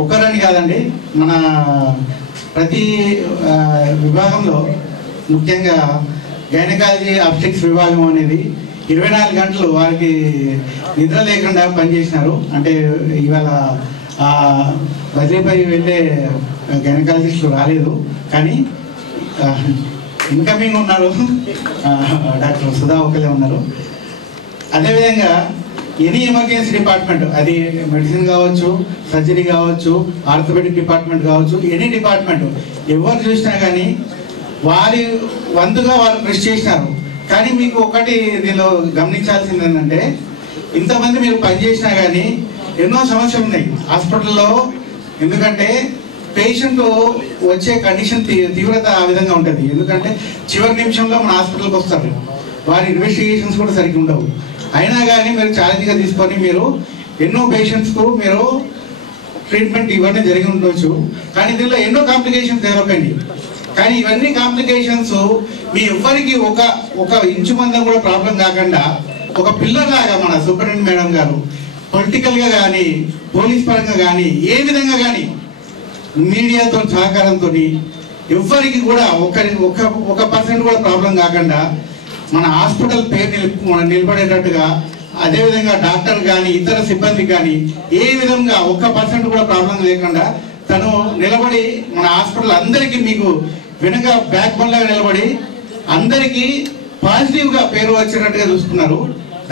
ఒక్కరని కాదండి, మన ప్రతి విభాగంలో ముఖ్యంగా గైనకాలజీ ఆబ్స్టెటిక్స్ విభాగం అనేది 24 గంటలు వారికి నిద్ర లేకుండా పనిచేసినారు. అంటే ఇవాళ బదిలీపై వెళ్ళే గైనకాలజిస్టులు రాలేదు, కానీ ఇన్కమింగ్ ఉన్నారు. డాక్టర్ సుధా ఒకలే ఉన్నారు. అదేవిధంగా ఎనీ ఎమర్జెన్సీ డిపార్ట్మెంట్, అది మెడిసిన్ కావచ్చు, సర్జరీ కావచ్చు, ఆర్థోపెడిక్ డిపార్ట్మెంట్ కావచ్చు, ఎనీ డిపార్ట్మెంట్ ఎవరు చూసినా కానీ వారి వంతుగా వారు కృషి చేసినారు. కానీ మీకు ఒకటి దీనిలో గమనించాల్సింది ఏంటంటే ఇంతమంది మీరు పనిచేసినా కానీ ఎన్నో సమస్యలు ఉన్నాయి హాస్పిటల్లో. ఎందుకంటే పేషెంట్ వచ్చే కండిషన్ తీవ్రత ఆ విధంగా ఉంటుంది. ఎందుకంటే చివరి నిమిషంలో మన హాస్పిటల్కి వస్తారు, వారి ఇన్వెస్టిగేషన్స్ కూడా సరిగ్గా ఉండవు. అయినా కానీ మీరు ఛాలెంజ్గా తీసుకొని మీరు ఎన్నో పేషెంట్స్కు మీరు ట్రీట్మెంట్ ఇవన్నీ జరిగి ఉండవచ్చు. కానీ దీనిలో ఎన్నో కాంప్లికేషన్స్ డెవలప్ అయింది. కానీ ఇవన్నీ కాంప్లికేషన్స్ మీ ఎవ్వరికి ఒక ఇంచు మందం కూడా ప్రాబ్లం కాకుండా ఒక పిల్లర్ లాగా మన సూపరింటెండెంట్ మేడం గారు పొలిటికల్గా కానీ పోలీస్ పరంగా కానీ ఏ విధంగా కానీ మీడియాతో సహకారంతో ఎవ్వరికి కూడా ఒక పర్సెంట్ కూడా ప్రాబ్లం కాకుండా మన హాస్పిటల్ పేరు నిలబడేటట్టుగా, అదేవిధంగా డాక్టర్ కానీ ఇతర సిబ్బంది కానీ ఏ విధంగా 1% కూడా ప్రాబ్లం లేకుండా తను నిలబడి మన హాస్పిటల్ అందరికీ మీకు వెనుక బ్యాక్ బోన్ లాగా నిలబడి అందరికీ పాజిటివ్గా పేరు వచ్చేటట్టుగా చూసుకున్నారు.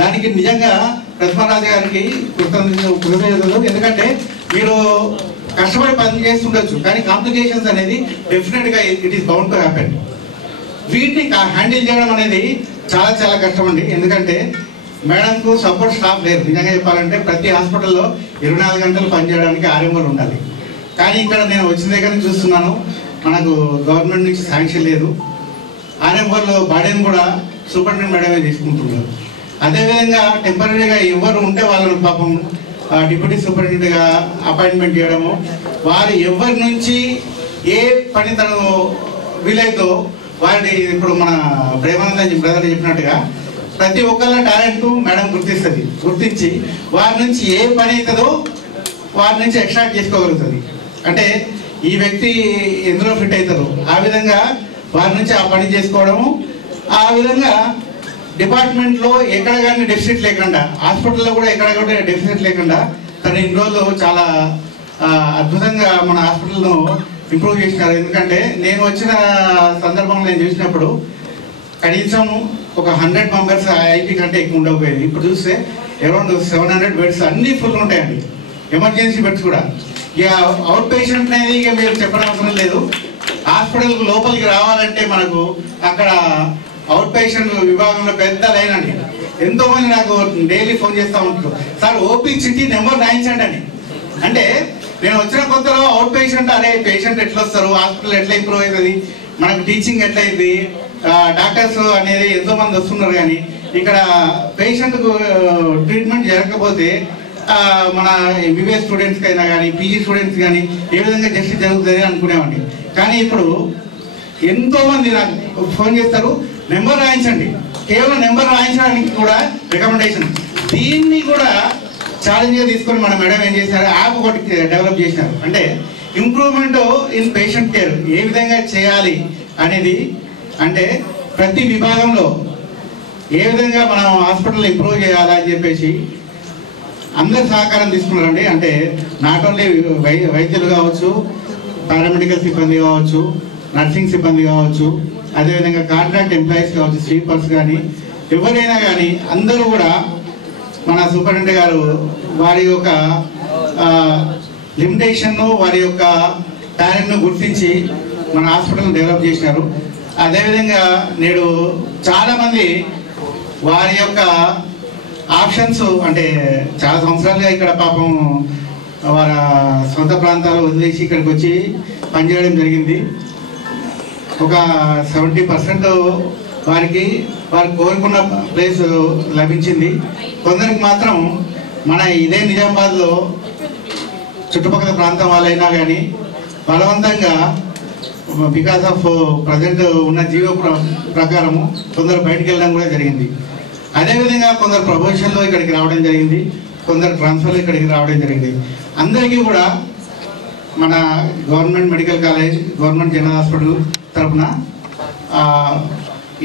దానికి నిజంగా ప్రతిమారాజు గారికి కృతజ్ఞతలు. ఎందుకంటే మీరు కష్టపడి పని చేస్తుండొచ్చు, కానీ కాంప్లికేషన్స్ అనేది డెఫినెట్గా it is bound to happen. వీటిని హ్యాండిల్ చేయడం అనేది చాలా చాలా కష్టం అండి. ఎందుకంటే మేడంకు సపోర్ట్ స్టాఫ్ లేరు. నిజంగా చెప్పాలంటే ప్రతి హాస్పిటల్లో 24 గంటలు పనిచేయడానికి ఆర్ఎంఓలు ఉండాలి. కానీ ఇక్కడ నేను వచ్చిన దగ్గర నుంచి చూస్తున్నాను, మనకు గవర్నమెంట్ నుంచి శాంక్షన్ లేదు. ఆర్ఎంఓలు బాడీని కూడా సూపరింటెండెంట్ మేడమే తీసుకుంటున్నారు. అదేవిధంగా టెంపరీగా ఎవరు ఉంటే వాళ్ళని పాపం డిప్యూటీ సూపరింటెండెంట్గా అపాయింట్మెంట్ చేయడము, వారు ఎవరి నుంచి ఏ పని తను వీలైతో వారిని ఇప్పుడు మన ప్రేమానంద బ్రదర్ చెప్పినట్టుగా ప్రతి ఒక్కళ్ళ టాలెంట్ మేడం గుర్తించి వారి నుంచి ఏ పని అవుతుందో వారి నుంచి ఎక్స్ట్రాక్ట్ చేసుకోగలుగుతుంది. అంటే ఈ వ్యక్తి ఎందులో ఫిట్ అవుతారు ఆ విధంగా వారి నుంచి ఆ పని చేసుకోవడము. ఆ విధంగా డిపార్ట్మెంట్లో ఎక్కడ కానీ డెఫిసిట్ లేకుండా, హాస్పిటల్లో కూడా ఎక్కడ కూడా డెఫిసిట్ లేకుండా తను ఇన్ని రోజులు చాలా అద్భుతంగా మన హాస్పిటల్ను ఇంప్రూవ్ చేసినారు. ఎందుకంటే నేను వచ్చిన సందర్భంలో నేను చూసినప్పుడు కనీసం ఒక 100 మెంబర్స్ ఐపీ కంటే ఎక్కువ ఉండకపోయేది. ఇప్పుడు చూస్తే అరౌండ్ 700 బెడ్స్ అన్నీ ఫుల్ ఉంటాయండి, ఎమర్జెన్సీ బెడ్స్ కూడా. ఇక అవుట్ పేషెంట్ అనేది ఇక మీరు చెప్పడం అవసరం లేదు. హాస్పిటల్ లోపలికి రావాలంటే మనకు అక్కడ అవుట్ పేషెంట్ విభాగంలో పెద్ద లైన్ అండి. ఎంతోమంది నాకు డైలీ ఫోన్ చేస్తూ ఉంటారు, సార్ ఓపీ చిట్టి నెంబర్ రాయించండి అని. అంటే నేను వచ్చిన కొత్తలో అవుట్ పేషెంట్ అనే పేషెంట్ ఎట్లా వస్తారు, హాస్పిటల్ ఎట్లా ఇంప్రూవ్ అవుతుంది, మనకు టీచింగ్ ఎట్లా అయింది, డాక్టర్స్ అనేది ఎంతోమంది వస్తున్నారు. కానీ ఇక్కడ పేషెంట్కు ట్రీట్మెంట్ జరగకపోతే మన ఎంబీబీఎస్ స్టూడెంట్స్కి అయినా కానీ పీజీ స్టూడెంట్స్ కానీ ఏ విధంగా జస్టిస్ జరుగుతుంది అనుకునేవాడిని. కానీ ఇప్పుడు ఎంతోమంది నాకు ఫోన్ చేస్తారు, నెంబర్ రాయించండి. కేవలం నెంబర్ రాయించడానికి కూడా రికమెండేషన్. దీన్ని కూడా ఛాలెంజ్గా తీసుకొని మన మేడం ఏం చేశారు, యాప్ ఒకటి డెవలప్ చేసినారు. అంటే ఇంప్రూవ్మెంట్ ఇన్ పేషెంట్ కేర్ ఏ విధంగా చేయాలి అనేది, అంటే ప్రతి విభాగంలో ఏ విధంగా మనం హాస్పిటల్ ఇంప్రూవ్ చేయాలని చెప్పేసి అందరు సహకారం తీసుకున్నారండి. అంటే నాట్ ఓన్లీ వైద్యులు కావచ్చు, పారామెడికల్ సిబ్బంది కావచ్చు, నర్సింగ్ సిబ్బంది కావచ్చు, అదేవిధంగా కాంట్రాక్ట్ ఎంప్లాయీస్ కావచ్చు, స్వీపర్స్ కానీ ఎవరైనా కానీ అందరూ కూడా మన సూపరింటెండెంట్ గారు వారి యొక్క లిమిటేషన్, వారి యొక్క టాలెంట్ను గుర్తించి మన హాస్పిటల్ని డెవలప్ చేసినారు. అదేవిధంగా నేడు చాలామంది వారి యొక్క ఆప్షన్స్ అంటే చాలా సంవత్సరాలుగా ఇక్కడ పాపం వారి సొంత ప్రాంతాలు వదిలేసి ఇక్కడికి వచ్చి పనిచేయడం జరిగింది. ఒక 70% వారికి వారు కోరుకున్న ప్లేస్ లభించింది. కొందరికి మాత్రం మన ఇదే నిజామాబాద్లో చుట్టుపక్కల ప్రాంతం వాళ్ళైనా కానీ బలవంతంగా బికాస్ ఆఫ్ ప్రజెంట్ ఉన్న జీవో ప్రకారము కొందరు బయటకు వెళ్ళడం కూడా జరిగింది. అదేవిధంగా కొందరు ప్రమోషన్లో ఇక్కడికి రావడం జరిగింది, కొందరు ట్రాన్స్ఫర్లో ఇక్కడికి రావడం జరిగింది. అందరికీ కూడా మన government medical college, government general hospital తరఫున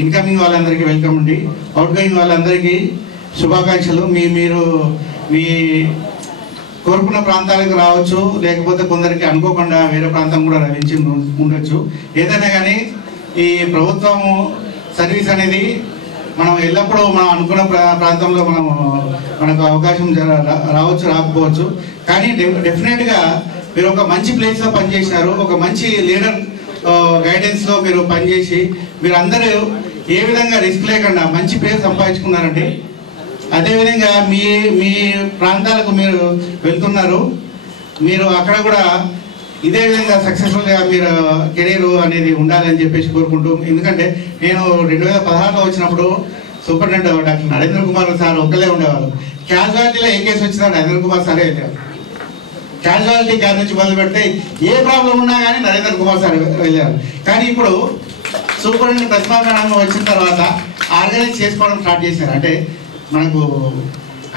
ఇన్కమింగ్ వాళ్ళందరికీ వెల్కమ్ అండి. అవుట్ గోయింగ్ వాళ్ళందరికీ శుభాకాంక్షలు. మీరు మీ కోరుకున్న ప్రాంతాలకు రావచ్చు, లేకపోతే కొందరికి అనుకోకుండా వేరే ప్రాంతం కూడా లభించి ఉండొచ్చు. ఏదైనా కానీ ఈ ప్రభుత్వము సర్వీస్ అనేది మనం ఎల్లప్పుడూ మనం అనుకున్న ప్రాంతంలో మనకు అవకాశం రావచ్చు, రాకపోవచ్చు. కానీ డెఫినెట్గా మీరు ఒక మంచి ప్లేస్లో పనిచేసినారు, ఒక మంచి లీడర్ గైడెన్స్లో మీరు పనిచేసి మీరు అందరూ ఏ విధంగా రిస్క్ లేకుండా మంచి పేరు సంపాదించుకున్నారండి. అదేవిధంగా మీ ప్రాంతాలకు మీరు వెళ్తున్నారు, మీరు అక్కడ కూడా ఇదే విధంగా సక్సెస్ఫుల్గా మీరు కెరీర్ అనేది ఉండాలని చెప్పేసి కోరుకుంటూ, ఎందుకంటే నేను 2016లో వచ్చినప్పుడు superintendent doctor Narendra Kumar sir ఒక్కలే ఉండేవారు. క్యాజువాలిటీలో ఏ కేసు వచ్చినా నరేంద్ర కుమార్ సారే వెళ్ళేవారు. క్యాజువాలిటీ గారి నుంచి మొదలు పెడితే ఏ ప్రాబ్లం ఉన్నా కానీ నరేంద్ర కుమార్ సార్ వెళ్ళారు. కానీ ఇప్పుడు సూపరింటెండెంట్ ప్రతిమా మేడం వచ్చిన తర్వాత ఆర్గనైజ్ చేసుకోవడం స్టార్ట్ చేశారు. అంటే మనకు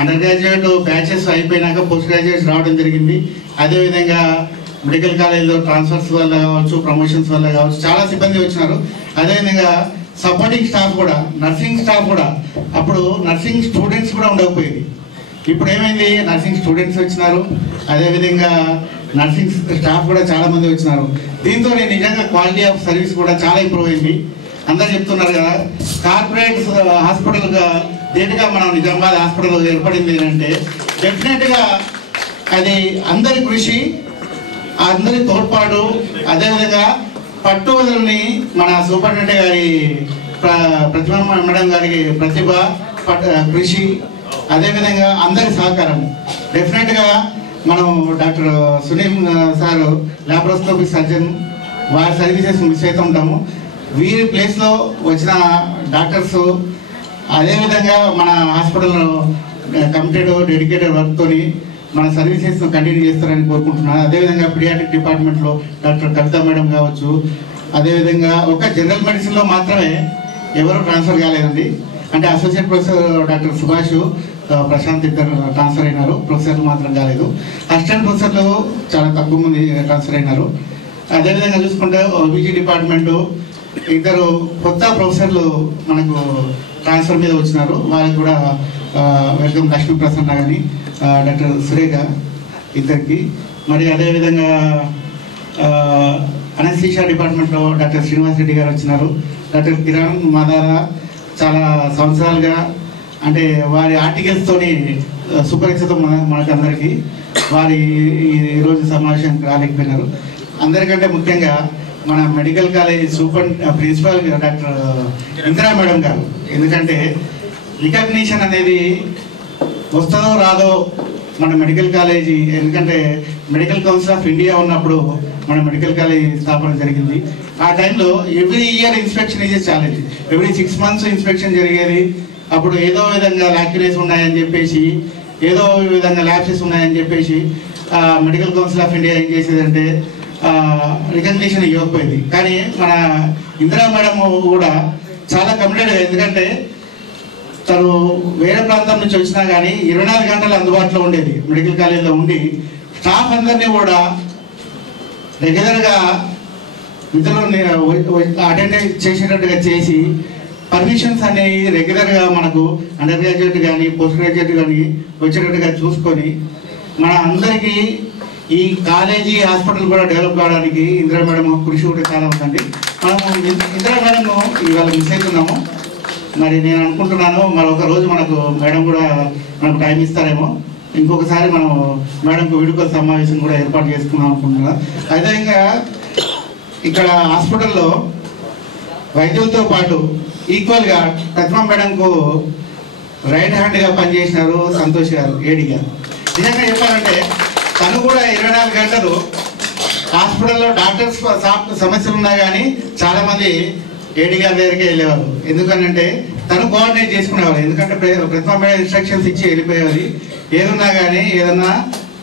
అండర్ గ్రాడ్యుయేట్ బ్యాచెస్ అయిపోయినాక పోస్ట్ గ్రాడ్యుయేట్స్ రావడం జరిగింది. అదేవిధంగా మెడికల్ కాలేజ్లో ట్రాన్స్ఫర్స్ వల్ల కావచ్చు, ప్రమోషన్స్ వల్ల కావచ్చు చాలా సిబ్బంది వచ్చినారు. అదేవిధంగా సపోర్టింగ్ స్టాఫ్ కూడా, నర్సింగ్ స్టాఫ్ కూడా, అప్పుడు నర్సింగ్ స్టూడెంట్స్ కూడా ఉండకపోయేది. ఇప్పుడు ఏమైంది, నర్సింగ్ స్టూడెంట్స్ వచ్చినారు, అదేవిధంగా నర్సింగ్ స్టాఫ్ కూడా చాలామంది వచ్చినారు. దీంతో నిజంగా క్వాలిటీ ఆఫ్ సర్వీస్ కూడా చాలా ఇంప్రూవ్ అయింది. అందరు చెప్తున్నారు కదా, కార్పొరేట్ హాస్పిటల్గా దేనిగా మనం నిజామాబాద్ హాస్పిటల్ ఏర్పడింది అంటే డెఫినెట్గా అది అందరి కృషి, అందరి తోడ్పాటు, అదేవిధంగా పట్టువదలని మన సూపరింటెండెంట్ గారి ప్రతిభ మేడం గారికి ప్రతిభ కృషి, అదేవిధంగా అందరి సహకారం. డెఫినెట్గా మనం doctor Sunil sir laparoscopic surgeon, వారి సర్వీసెస్ మిస్ అవుతూ ఉంటాము. వీరి ప్లేస్లో వచ్చిన డాక్టర్స్ అదేవిధంగా మన హాస్పిటల్లో కమిటెడ్ డెడికేటెడ్ వర్క్తో మన సర్వీసెస్ కంటిన్యూ చేస్తారని కోరుకుంటున్నాను. అదేవిధంగా పీడియాట్రిక్ డిపార్ట్మెంట్లో డాక్టర్ కవిత మేడం కావచ్చు, అదేవిధంగా ఒక జనరల్ మెడిసిన్లో మాత్రమే ఎవరు ట్రాన్స్ఫర్ కాలేదండి. అంటే associate professor doctor Subhash, Prashant ఇద్దరు ట్రాన్స్ఫర్ అయినారు, ప్రొఫెసర్లు మాత్రం కాలేదు. అసిస్టెంట్ ప్రొఫెసర్లు చాలా తక్కువ మంది ట్రాన్స్ఫర్ అయినారు. అదేవిధంగా చూసుకుంటే ఓబీజీ డిపార్ట్మెంటు ఇద్దరు కొత్త ప్రొఫెసర్లు మనకు ట్రాన్స్ఫర్ మీద వచ్చినారు. వారికి కూడా వెల్కమ్, లక్ష్మీ ప్రసన్న కానీ డాక్టర్ సురేఖ ఇద్దరికి. మరి అదేవిధంగా అనస్థీషియా డిపార్ట్మెంట్లో డాక్టర్ శ్రీనివాస్ రెడ్డి గారు వచ్చినారు. డాక్టర్ కిరణ్ మాదార చాలా సంవత్సరాలుగా అంటే వారి ఆర్టికల్స్తోని సుపరిచితం మనకందరికీ. వారి ఈరోజు సమావేశానికి రాలేకపోయినారు. అందరికంటే ముఖ్యంగా మన medical college principal doctor Indira madam గారు. ఎందుకంటే రికగ్నిషన్ అనేది వస్తుందో రాదో మన మెడికల్ కాలేజీ, ఎందుకంటే మెడికల్ కౌన్సిల్ ఆఫ్ ఇండియా ఉన్నప్పుడు మన మెడికల్ కాలేజ్ స్థాపన జరిగింది. ఆ టైంలో ఎవ్రీ ఇయర్ ఇన్స్పెక్షన్ ఇదే ఛాలెంజ్, ఎవ్రీ 6 months ఇన్స్పెక్షన్ జరిగేది. అప్పుడు ఏదో విధంగా లాక్యులేస్ ఉన్నాయని చెప్పేసి, ఏదో విధంగా ల్యాబ్సెస్ ఉన్నాయని చెప్పేసి మెడికల్ కౌన్సిల్ ఆఫ్ ఇండియా ఏం చేసేదంటే రికగ్నిషన్ ఇవ్వకపోయింది. కానీ మన ఇందిరా మేడం కూడా చాలా కమిటెడ్, ఎందుకంటే తను వేరే ప్రాంతం నుంచి వచ్చినా కానీ 24 గంటలు అందుబాటులో ఉండేది మెడికల్ కాలేజీలో ఉండి, స్టాఫ్ అందరినీ కూడా రెగ్యులర్గా విధులు అటెండ్ చేసేటట్టుగా చేసి పర్మిషన్స్ అనేవి రెగ్యులర్గా మనకు అండర్ గ్రాడ్యుయేట్ కానీ పోస్ట్ గ్రాడ్యుయేట్ కానీ వచ్చేటట్టుగా చూసుకొని మన అందరికీ ఈ కాలేజీ హాస్పిటల్ కూడా డెవలప్ కావడానికి ఇందిరా మేడం కృషి కూడా చాలా ఉందండి. మనము ఇందిరా మేడం ఇవాళ మిస్ అవుతున్నాము. మరి నేను అనుకుంటున్నాను మరొక రోజు మనకు మేడం కూడా మనకు టైం ఇస్తారేమో, ఇంకొకసారి మనం మేడంకు వీడుకల సమావేశం కూడా ఏర్పాటు చేసుకుందాం అనుకుంటున్నాను. అదేవిధంగా ఇక్కడ హాస్పిటల్లో వైద్యులతో పాటు ఈక్వల్గా ప్రతిమ మేడంకు రైట్ హ్యాండ్గా పనిచేసినారు సంతోష్ గారు, ఏడి గారు. నిజంగా చెప్పాలంటే తను కూడా 24 గంటలు హాస్పిటల్లో డాక్టర్స్ సమస్యలు ఉన్నా కానీ చాలామంది ఏడి గారి దగ్గరికి వెళ్ళేవారు. ఎందుకంటే తను కోఆర్డినేట్ చేసుకునేవారు. ఎందుకంటే ప్రతిమ మేడం ఇన్స్ట్రక్షన్స్ ఇచ్చి వెళ్ళిపోయేది. ఏదున్నా కానీ ఏదన్నా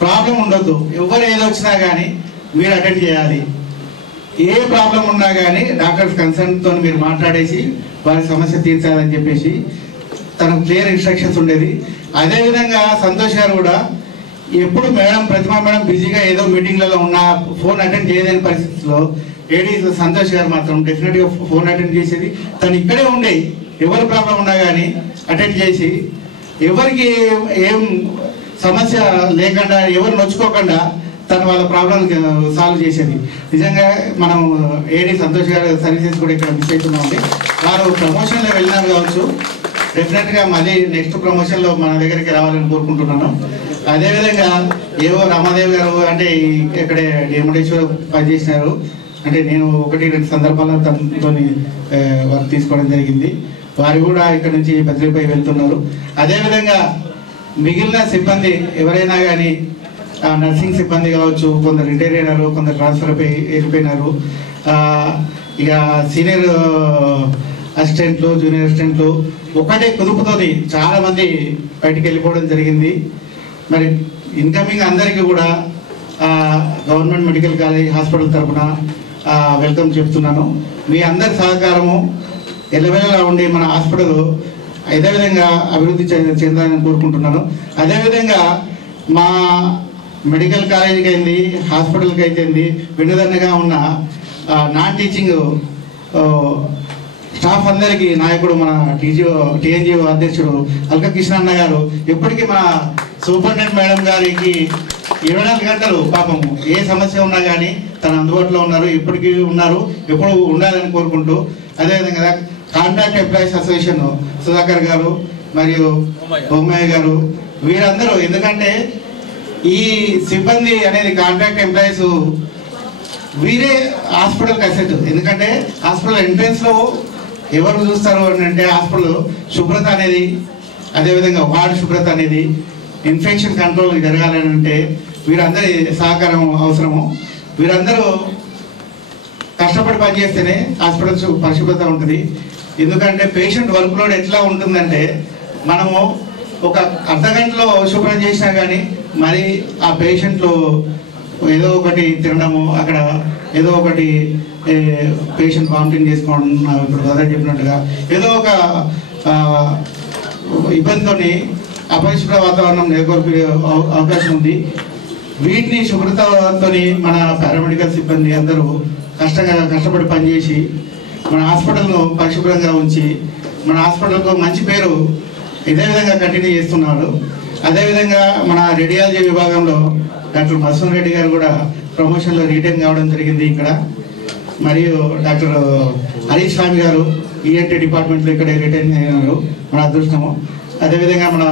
ప్రాబ్లం ఉండొద్దు, ఎవరు ఏదో వచ్చినా కానీ మీరు అటెండ్ చేయాలి. ఏ ప్రాబ్లం ఉన్నా కానీ డాక్టర్స్ కన్సర్న్తో మీరు మాట్లాడేసి వారి సమస్య తీర్చాలని చెప్పేసి తనకు క్లియర్ ఇన్స్ట్రక్షన్స్ ఉండేది. అదేవిధంగా సంతోష్ గారు కూడా ఎప్పుడు మేడం ప్రతిమా మేడం బిజీగా ఏదో మీటింగ్లలో ఉన్న ఫోన్ అటెండ్ చేయలేని పరిస్థితుల్లో ఏడీ సంతోష్ గారు మాత్రం డెఫినెట్గా ఫోన్ అటెండ్ చేసేది. తను ఇక్కడే ఉండే ఎవరి ప్రాబ్లం ఉన్నా కానీ అటెండ్ చేసి ఎవరికి ఏం సమస్య లేకుండా ఎవరు నొచ్చుకోకుండా తను వాళ్ళ ప్రాబ్లం సాల్వ్ చేసేది. నిజంగా మనం ఏడీ సంతోష్ గారి సర్వీసెస్ కూడా ఇక్కడ మిస్ అవుతున్నామండి. వారు ప్రమోషన్లో వెళ్ళినారు కావచ్చు, డెఫినెట్గా మళ్ళీ నెక్స్ట్ ప్రమోషన్లో మన దగ్గరికి రావాలని కోరుకుంటున్నాను. అదేవిధంగా ఏవో రామాదేవి గారు అంటే ఇక్కడే డిఎండేశ్వర పనిచేసినారు. అంటే నేను 1-2 సందర్భాల్లో తనతో వర్క్ తీసుకోవడం జరిగింది. వారు కూడా ఇక్కడ నుంచి బదిలీపై వెళ్తున్నారు. అదేవిధంగా మిగిలిన సిబ్బంది ఎవరైనా కానీ నర్సింగ్ సిబ్బంది కావచ్చు, కొందరు రిటైర్ అయినారు, కొందరు ట్రాన్స్ఫర్ వెళ్ళిపోయినారు. ఇక సీనియర్ అసిస్టెంట్లు, జూనియర్ అసిస్టెంట్లు ఒకటే కుదుపుతోని చాలామంది బయటికి వెళ్ళిపోవడం జరిగింది. మరి ఇన్కమింగ్ అందరికీ కూడా గవర్నమెంట్ మెడికల్ కాలేజ్ హాస్పిటల్ తరఫున వెల్కమ్ చెప్తున్నాను. మీ అందరి సహకారము ఎల్లవేళలా ఉండి మన హాస్పిటల్ అదేవిధంగా అభివృద్ధి చెందాలని కోరుకుంటున్నాను. అదేవిధంగా మా మెడికల్ కాలేజీకి అయింది, హాస్పిటల్కి అయితేంది, వెన్నుదన్నగా ఉన్న నాన్ టీచింగ్ స్టాఫ్ అందరికీ నాయకుడు మన టీఎన్జిఓ అధ్యక్షుడు అల్క కృష్ణ అన్న గారు ఎప్పటికీ మన సూపరింటెండెంట్ మేడం గారికి 24 గంటలు పాపము ఏ సమస్య ఉన్నా కానీ తను అందుబాటులో ఉన్నారు, ఇప్పటికీ ఉన్నారు, ఎప్పుడు ఉండాలని కోరుకుంటూ, అదేవిధంగా కాంట్రాక్ట్ ఎంప్లాయీస్ అసోసియేషన్ సుధాకర్ గారు మరియు బొమ్మయ్య గారు వీరందరూ, ఎందుకంటే ఈ సిబ్బంది అనేది కాంట్రాక్ట్ ఎంప్లాయీస్ వీరే హాస్పిటల్కి అసెట్. ఎందుకంటే హాస్పిటల్ ఎంట్రెన్స్లో ఎవరు చూస్తారు అంటే హాస్పిటల్ శుభ్రత అనేది, అదేవిధంగా వార్డు శుభ్రత అనేది, ఇన్ఫెక్షన్ కంట్రోల్ జరగాలని అంటే వీరందరి సహకారం అవసరము. వీరందరూ కష్టపడి పనిచేస్తేనే హాస్పిటల్ పరిశుభ్రత ఉంటుంది. ఎందుకంటే పేషెంట్ వర్క్ లోడ్ ఎట్లా ఉంటుందంటే మనము ఒక అర్ధగంటలో శుభ్రం చేసినా కానీ మరి ఆ పేషెంట్లు ఏదో ఒకటి తినడము, అక్కడ ఏదో ఒకటి పేషెంట్ వామిటింగ్ చేసుకోవడం, ఇప్పుడు బ్రదర్ చెప్పినట్టుగా ఏదో ఒక ఇబ్బందితో అపరిశుభ్ర వాతావరణం నెలకొల్పే అవకాశం ఉంది. వీటిని శుభ్రతతో మన పారామెడికల్ సిబ్బంది అందరూ కష్టపడి పనిచేసి మన హాస్పిటల్ను పరిశుభ్రంగా ఉంచి మన హాస్పిటల్కు మంచి పేరు ఇదే విధంగా కంటిన్యూ చేస్తున్నారు. అదేవిధంగా మన రేడియాలజీ విభాగంలో డాక్టర్ మసూన్ రెడ్డి గారు కూడా ప్రమోషన్లో రిటైన్ కావడం జరిగింది ఇక్కడ. మరియు డాక్టర్ హరీష్ స్వామి గారు ఈఎన్టీ డిపార్ట్మెంట్లో ఇక్కడే రిటైన్ అయినారు, మన అదృష్టము. అదేవిధంగా మన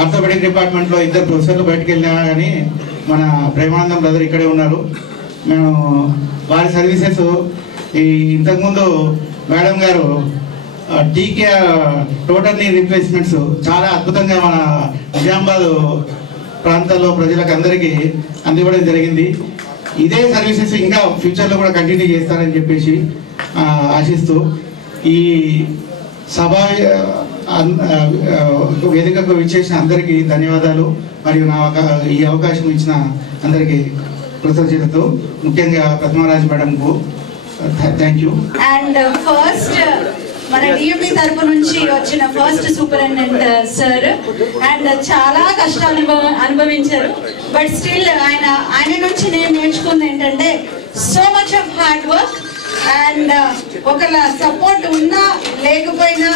ఆర్థోపెడిక్ డిపార్ట్మెంట్లో 2 ప్రొఫెసర్లు బయటకు వెళ్ళినా కానీ మన ప్రేమానందం బ్రదర్ ఇక్కడే ఉన్నారు. మేము వారి సర్వీసెస్ ఇంతకుముందు మేడం గారు టీకే టోటల్ నీ రీప్లేస్మెంట్స్ చాలా అద్భుతంగా మన నిజామాబాద్ ప్రాంతాల్లో ప్రజలకు అందరికీ అందివ్వడం జరిగింది. ఇదే సర్వీసెస్ ఇంకా ఫ్యూచర్లో కూడా కంటిన్యూ చేస్తారని చెప్పేసి ఆశిస్తూ ఈ సభ వేదికకు విచ్చేసిన అందరికీ ధన్యవాదాలు. మరియు ఈ అవకాశం ఇచ్చిన అందరికీ కృతజ్ఞతతో, ముఖ్యంగా పద్మరాజ్ మేడంకు థ్యాంక్ యూ. అండ్ ఫస్ట్ మన డిఎంపీ తరపు నుంచి వచ్చిన ఫస్ట్ సూపరింటెండెంట్ సార్ అండ్ చాలా కష్టాలు అనుభవించారు. బట్ స్టిల్ ఆయన నుంచి నేను నేర్చుకుంది ఏంటంటే so much of hard work and ఒకళ్ళ సపోర్ట్ ఉన్నా లేకపోయినా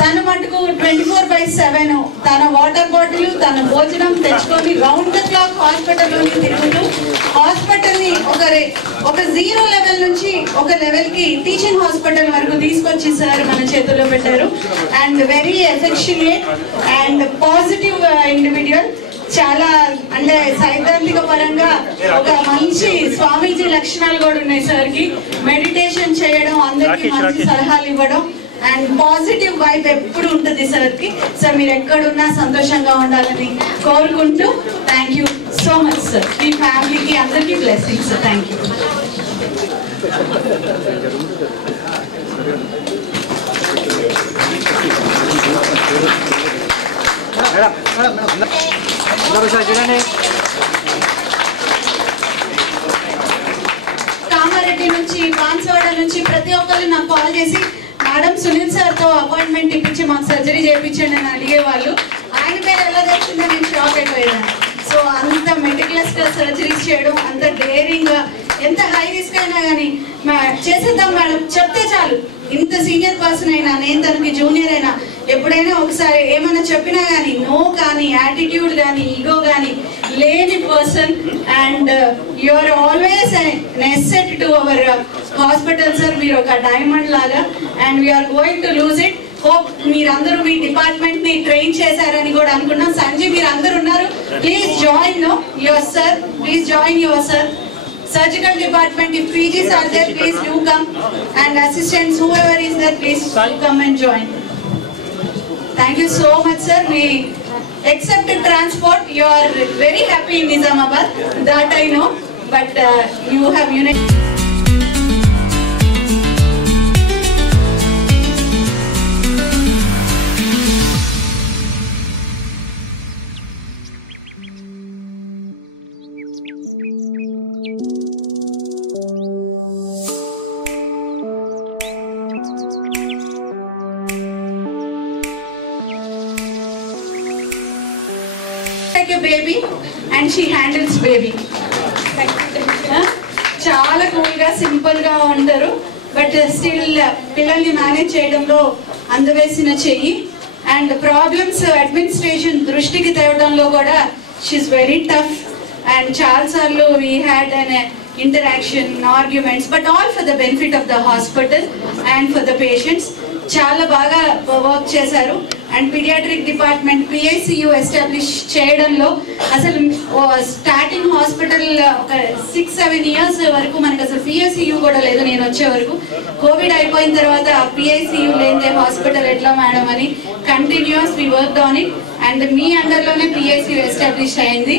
తను మటుకు 24/7 తన వాటర్ బాటిల్ తన భోజనం తెచ్చుకొని రౌండ్ ద క్లాక్ హాస్పిటల్లోని తిరుగుతూ హాస్పిటల్ని ఒక 0 లెవెల్ నుంచి ఒక లెవెల్కి టీచింగ్ హాస్పిటల్ వరకు తీసుకొచ్చి సార్ మన చేతుల్లో పెట్టారు. And very affectionate and positive individual. చాలా అంటే సైద్ధాంతిక పరంగా ఒక మంచి స్వామీజీ లక్షణాలు కూడా ఉన్నాయి సార్కి. మెడిటేషన్ చేయడం, అందరికీ మంచి సలహాలు ఇవ్వడం అండ్ పాజిటివ్ వైబ్ ఎప్పుడు ఉంటుంది సార్కి. సార్ మీరు ఎక్కడున్నా సంతోషంగా ఉండాలని కోరుకుంటూ thank you so much sir. మీ ఫ్యామిలీకి అందరికీ blessings sir. Thank you. Kamareddy నుంచి, బాన్స్వాడ నుంచి ప్రతి ఒక్కరు నాకు కాల్ చేసి మేడం సునీల్ సార్తో అపాయింట్మెంట్ ఇప్పించి మాకు సర్జరీ చేయించండి అని అడిగేవాళ్ళు. ఆయన పేరు ఎలా తెలిసిందో నేను షాక్ అయిపోయాను. సో అంత మెటిక్యులస్గా సర్జరీస్ చేయడం, అంత డేరింగ్గా, ఎంత హై రిస్క్ అయినా కానీ చేసేద్దాం మేడం చెప్తే చాలు. ఇంత సీనియర్ పర్సన్ అయినా, నేను తనకి జూనియర్ అయినా, ఎప్పుడైనా ఒకసారి ఏమైనా చెప్పినా కానీ నో కానీ యాటిట్యూడ్ కానీ ఈగో కానీ లేని person. And you are always an asset to our hospital sir. మీరు ఒక డైమండ్ లాగా and we're going to lose it. Hope మీరందరూ మీ డిపార్ట్మెంట్ ని ట్రైన్ చేశారని కూడా అనుకున్నాం. సంజయ్ మీరు అందరు ఉన్నారు, please join your sir, please join your sir. Surgical department, if PGs are there, please do come, and assistants, whoever is there, please do come and join. Thank you so much sir. We accepted transport. You are very happy in Nizamabad, that I know, but you have united. Like a baby and she handles baby. చాలా కూల్గా సింపుల్గా ఉంటారు, but still పిల్లల్ని manage చేయడంలో అందవేసిన చెయ్యి. And problems administration దృష్టికి తేవడంలో కూడా షీఈస్ వెరీ టఫ్. అండ్ చాలాసార్లు we had an interaction, arguments, but all for the benefit of the hospital and for the patients. చాలా బాగా వర్క్ చేశారు. And paediatric department PICU establish చేయడంలో అసలు స్టార్టింగ్ హాస్పిటల్ ఒక 6-7 years వరకు మనకు అసలు PICU కూడా లేదు నేను వచ్చే వరకు. కోవిడ్ అయిపోయిన తర్వాత PICU లేదే హాస్పిటల్ ఎట్లా మేడం అని continuous we work on it. And మీ అండర్లోనే PICU ఎస్టాబ్లిష్ అయింది.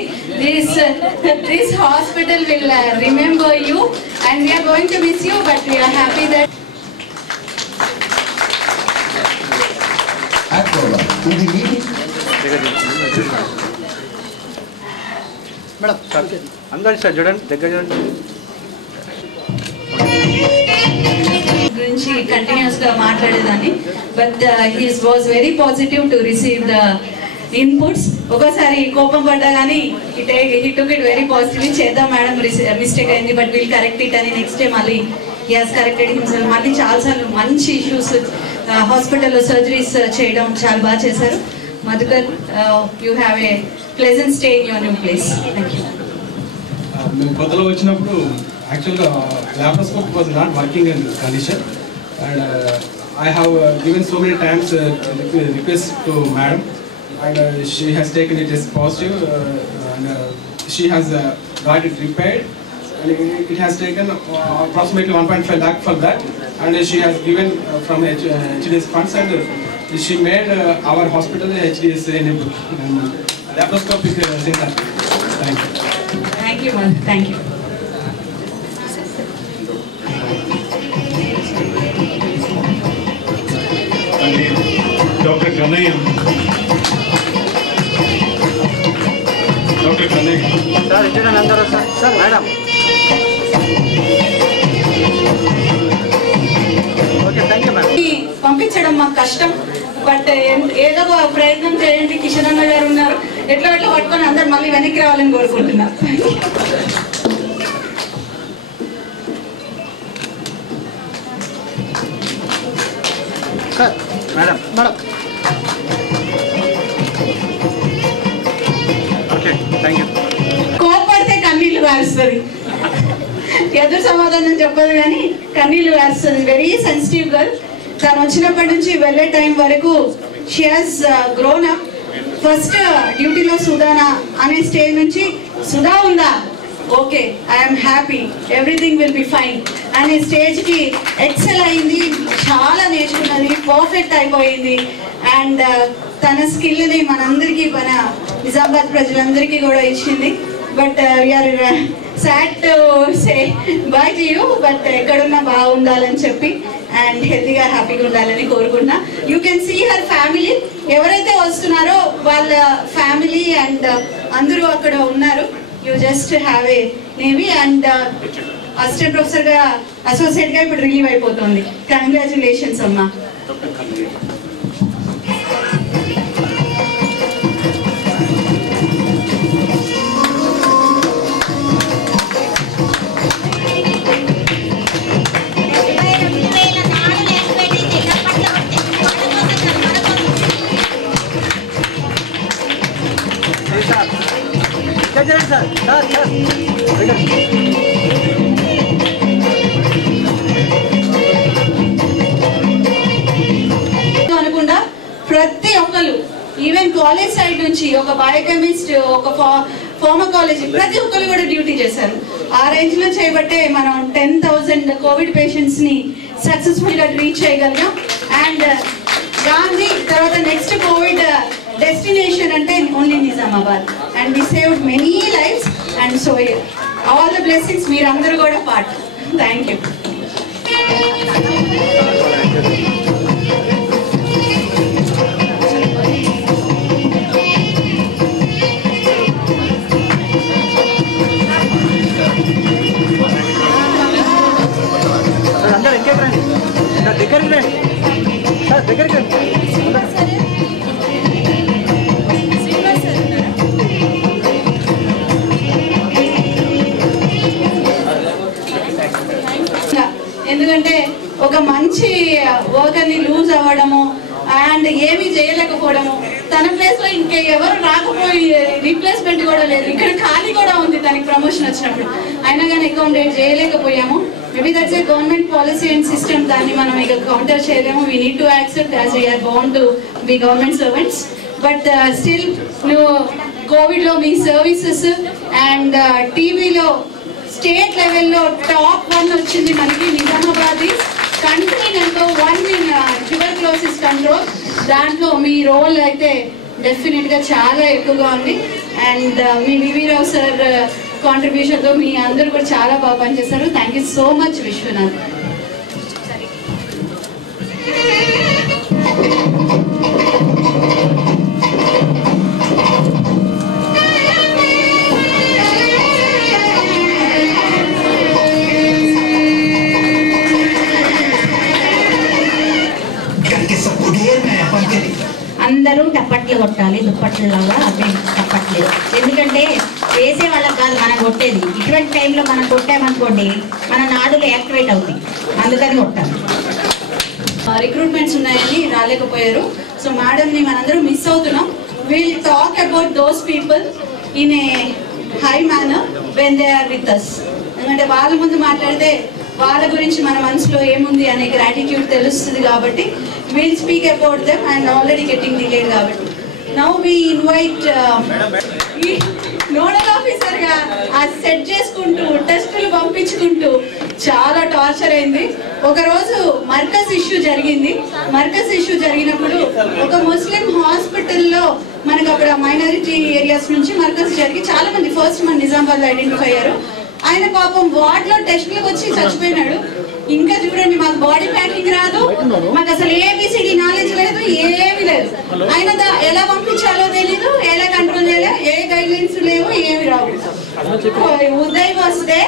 This hospital will remember you and we're going to miss you, but we're happy that. Madam అందరూ సార్ చూడండి, దగ్గర చూడండి. గురించి కంటిన్యూస్ గా మాట్లాడేదాన్ని, but he was very positive to receive the inputs. ఒకసారి కోపం పడ్డా కానీ he took it very positively. చేద్దాం మేడం మిస్టేక్ అయింది, బట్ విల్ కరెక్ట్ ఇట్ అని నెక్స్ట్ డే మళ్ళీ హీ హాస్ కరెక్టెడ్ హిమ్సెల్ఫ్. మళ్ళీ చాలాసార్లు మంచి ఇష్యూస్ హాస్పిటల్లో సర్జరీస్ చేయడం చాలా బాగా చేశారు. Madhukar, you have a pleasant stay in your new place. Thank you. మేము కొత్తలో వచ్చినప్పుడు యాక్చువల్గా laparoscope was not working in condition and I have given so many times request to madam and she has taken it as positive and she has got it repaired and it has taken approximately 1.5 lakh for that and she has given from HDS funds and she made our hospital HDS enabled laparoscopic center. Thank you. Thank you, ma'am. Thank you. Dr. Kanaya. Dr. Kanaya. Sir, ఇచ్చిన అందరూ sir. Sir madam. Okay, thank you madam. పంపించడం మాకు కష్టం, but ఏదో ఒక ప్రయత్నం చేయండి. కిషన్ అన్న గారు ఉన్నారు, ఎట్లా పట్టుకొని అందరు మళ్ళీ వెనక్కి రావాలని కోరుకుంటున్నారు. Sir madam madam. Okay, thank you. కోపడితే కన్నీళ్ళు కారుస్తుంది, ఎదురు సమాధానం చెప్పదు కానీ కన్నీళ్ళు కారుస్తుంది. Very sensitive girl. తను వచ్చినప్పటి నుంచి వెళ్ళే టైం వరకు she has grown up first డ్యూటీలో సుధానా అనే స్టేజ్ నుంచి సుధా ఉందా, okay I'm happy, everything will be fine అనే స్టేజ్కి ఎక్సెల్ అయింది, చాలా నేర్చుకున్నది, పర్ఫెక్ట్ అయిపోయింది. అండ్ తన స్కిల్ని మనందరికీ మన నిజామాబాద్ ప్రజలందరికీ కూడా ఇచ్చింది. But we're sad to say bye to you, but ఎక్కడున్నా బాగుండాలని చెప్పి అండ్ హెల్తీగా హ్యాపీగా ఉండాలని కోరుకుంటున్నా. You can see her family, ఎవరైతే వస్తున్నారో వాళ్ళ ఫ్యామిలీ అండ్ అందరూ అక్కడ ఉన్నారు. You just have a navy and assistant ప్రొఫెసర్గా అసోసియేట్గా ఇప్పుడు రిలీవ్ అయిపోతుంది. కంగ్రాచులేషన్స్ అమ్మా. అనుకుండా ప్రతి ఒక్కరు, ఈవెన్ కాలేజ్ సైడ్ నుంచి ఒక బయోకెమిస్ట్, ఒక ఫార్మకాలజీ, ప్రతి ఒక్కరు కూడా డ్యూటీ చేశారు. ఆ రేంజ్ లో చేయబట్టే మనం 10,000 కోవిడ్ పేషెంట్స్ ని సక్సెస్ఫుల్ గా ట్రీట్ చేయగలిగాం. అండ్ గాంధీ తర్వాత నెక్స్ట్ కోవిడ్ డెస్టినేషన్ అంటే only Nizamabad. And we saved many lives and so all the blessings మీరందరూ కూడా పార్ట్. Thank you. అందరూ ఇంకెక్కడ రండి, దగ్గరికి రండి సార్, దగ్గరికి రండి. ఎందుకంటే ఒక మంచి వర్కర్ని లూజ్ అవ్వడము అండ్ ఏమీ చేయలేకపోవడము, తన ప్లేస్లో ఇంకా ఎవరు రాకపోయి రీప్లేస్మెంట్ కూడా లేదు, ఇక్కడ ఖాళీ కూడా ఉంది తనకి ప్రమోషన్ వచ్చినప్పుడు, అయినా కానీ అకామిడేట్ చేయలేకపోయాము. Maybe that's a government policy and system, దాన్ని మనం ఇక కౌంటర్ చేయలేము. We need to accept as we are bound to be government servants. But still నువ్వు కోవిడ్లో మీ సర్వీసెస్ అండ్ టీవీలో స్టేట్ లెవెల్లో టాప్ 1 వచ్చింది మనకి Nizamabad, country number 1 in tuberculosis control. దాంట్లో మీ రోల్ అయితే డెఫినెట్గా చాలా ఎక్కువగా ఉంది. And me V V Rao sir కాంట్రిబ్యూషన్తో మీ అందరూ కూడా చాలా బాగా పనిచేశారు. Thank you so much Vishwanath. అందరూ టప్పట్లు కొట్టాలి, దుప్పట్లలాగా అవి టప్పట్లు. ఎందుకంటే వేసే వాళ్ళకి కాదు మనం కొట్టేది. ఇటువంటి టైంలో మనం కొట్టామనుకోండి మన నాడులు యాక్టివేట్ అవుతాయి, అందుకని కొట్టాలి. రిక్రూట్మెంట్స్ ఉన్నాయని రాలేకపోయారు. సో మేడంని మనందరం మిస్ అవుతున్నాం. Will talk about those people in a high manner when they are with us. ఎందుకంటే వాళ్ళ ముందు మాట్లాడితే వాళ్ళ గురించి మన మనసులో ఏముంది అనే గ్రాటిట్యూడ్ తెలుస్తుంది. కాబట్టి will speak about them and already getting delayed కాబట్టి నౌ వి ఇన్వైట్ నోడల్ ఆఫీసర్గా ఆ సెట్ చేసుకుంటూ టెస్టులు పంపించుకుంటూ చాలా టార్చర్ అయింది. ఒకరోజు మర్కజ్ ఇష్యూ జరిగింది. మర్కజ్ ఇష్యూ జరిగినప్పుడు ఒక ముస్లిం హాస్పిటల్లో మనకు అక్కడ మైనారిటీ ఏరియాస్ నుంచి మర్కజ్ జరిగి చాలా మంది ఫస్ట్ మన నిజామాబాద్ ఐడెంటిఫై అయ్యారు. ఆయన పాపం వార్డులో టెస్టులకు వచ్చి చచ్చిపోయినాడు. ఇంకా చూడండి, మాకు బాడీ ప్యాకింగ్ రాదు, మాకు అసలు ఏబిసిడి నాలెడ్జ్ లేదు, ఏమీ లేదు. ఆయన ఎలా పంపించాలో తెలీదు, ఎలా కంట్రోల్ చేయలేదు, ఏ గైడ్ లైన్స్ లేవు, ఏమి రావు. ఉదయ్ వస్తే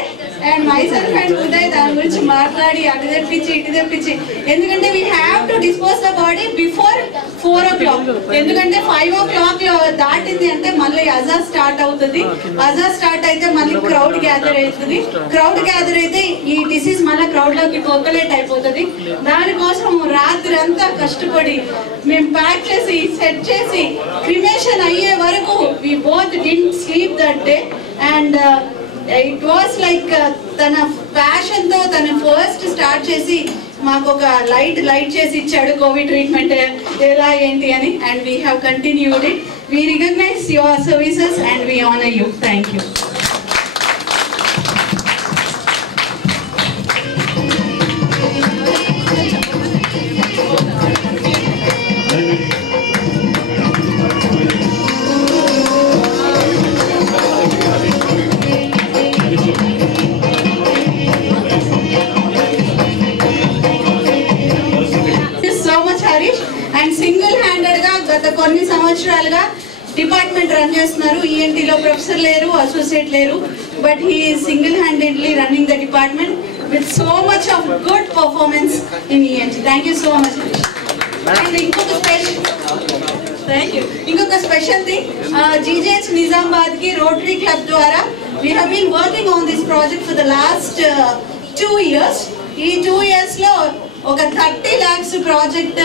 అండ్ మైసెల్ఫ్ అండ్ ఉదయ్ దాని గురించి మాట్లాడి అటు తెప్పించి ఇటు తెప్పించి, ఎందుకంటే we have to dispose the body before 4 o'clock. ఎందుకంటే 5 o'clock లో దాటింది అంటే మళ్ళీ అజా స్టార్ట్ అవుతుంది. అజా స్టార్ట్ అయితే మళ్ళీ క్రౌడ్ గ్యాదర్ అవుతుంది. క్రౌడ్ గ్యాదర్ అయితే ఈ డిసీజ్ మళ్ళీ క్రౌడ్ లోకి పర్కులేట్ అయిపోతుంది. దానికోసం రాత్రి అంతా కష్టపడి మేము ప్యాక్ చేసి సెట్ చేసి క్రిమేషన్ అయ్యే వరకు we both didn't sleep that day. And it was like తన ప్యాషన్తో తన ఫస్ట్ స్టార్ట్ చేసి మాకు ఒక లైట్ చేసి ఇచ్చాడు కోవిడ్ ట్రీట్మెంట్ ఎలా ఏంటి అని. And we have continued it. We recognise your services and we honour you. Thank you. And single హ్యాండెడ్గా గత కొన్ని సంవత్సరాలుగా డిపార్ట్మెంట్ రన్ చేస్తున్నారు. ఈఎన్టీలో ప్రొఫెసర్ లేరు, అసోసియేట్ లేరు, but he single handedly running the department with so much of good performance in ENT. Thank you so much. And ఇంకొక special thing, GJH Nizamabad కి రోటరీ క్లబ్ ద్వారా we have been working on this project for the last 2 years. ఈ 2 years లో ఒక 30 lakhs project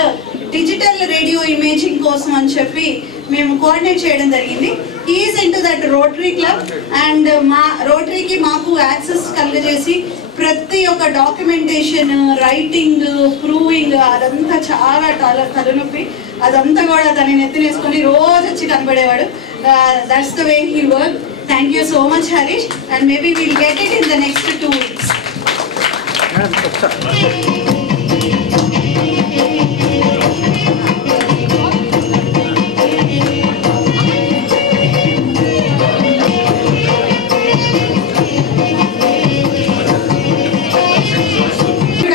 digital radio imaging కోసం అని చెప్పి మేము కోఆర్డినేట్ చేయడం జరిగింది. Is in to that rotary club and మా రోటరీకి మాకు యాక్సెస్ కలుగజేసి ప్రతి ఒక్క డాక్యుమెంటేషన్, రైటింగ్, ప్రూవింగ్ అదంతా చాలా తలనొప్పి. అదంతా కూడా తనని ఎత్తినేసుకొని రోజు వచ్చి కనపడేవాడు. That's the way he work. Thank you so much Harish. And maybe will get it in the next 2 weeks.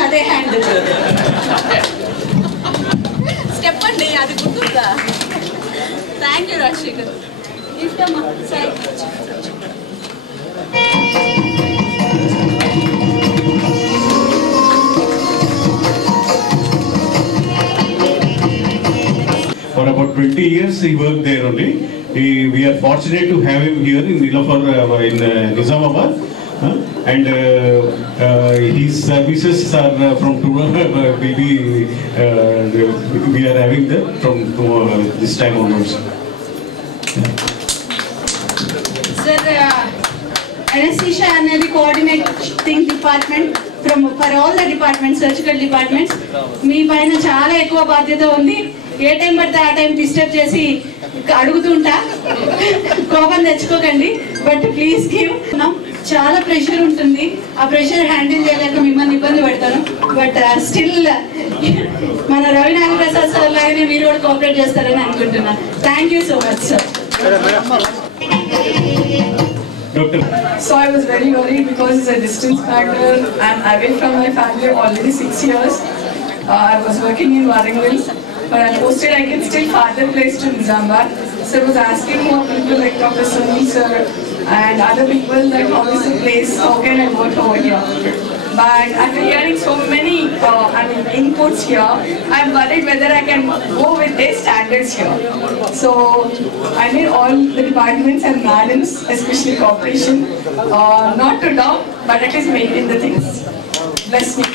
అదే హ్యాండ్ స్టెప్ అండి, అది గుర్తుందా? Thank you Rajasekhar. గిఫ్ట్ అమ్మా. సరే For about 20 years he worked there only. We are fortunate to have him here in Nilafar in Nizamabad. And his services are from we are having them from this time onwards. Sir, anesthesia అనేది coordinating department for all the departments, surgical departments. మీ పైన చాలా ఎక్కువ బాధ్యత ఉంది. ఏ time పడితే ఆ time disturb చేసి అడుగుతుంటా, కోపం తెచ్చుకోకండి. But please give. చాలా ప్రెషర్ ఉంటుంది. ఆ ప్రెషర్ హ్యాండిల్ చేయలేక మిమ్మల్ని ఇబ్బంది పెడతాను. బట్ స్టిల్ మన రవి నాగప్రసాద్ సార్ లాగానే మీరు కూడా కోఆపరేట్ చేస్తారని అనుకుంటున్నాను. Thank you so much sir. So I was very worried because it's a distance factor and away from my family already 6 years. I was working in Warangal, but I posted I can still farther place to Nizamabad. So I was asking more people like Dr. Sunil sir and other people like how is the place, how can I work over here? But after hearing so many inputs here, I'm worried whether I can go with their standards here. So I need all the departments and madams, especially corporation, not to doubt, but at least maintain the things. Bless me.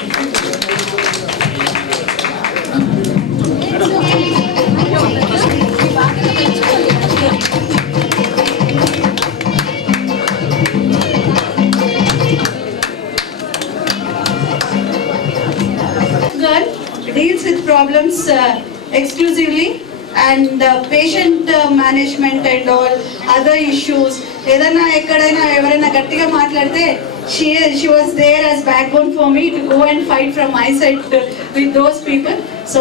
Deals with problems exclusively and patient management and all other issues. ఏదైనా ఎక్కడైనా ఎవరైనా గట్టిగా మాట్లాడితే she was there as backbone for me to go and fight from my side with those people. So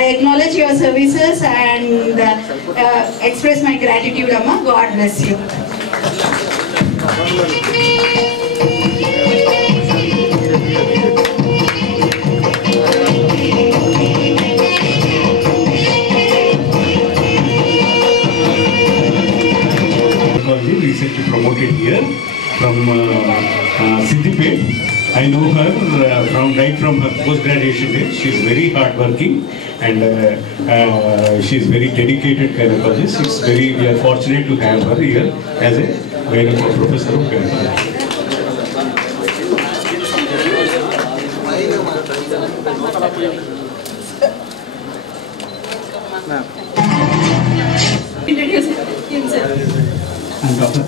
I acknowledge your services and express my gratitude, Amma. God bless you. Recently promoted here from Siddipet. I know her right from her post-graduation days. She is very hard-working and she is very dedicated gynecologist. We are fortunate to have her here as a professor of gynecology. Introduce himself. I'm Dr.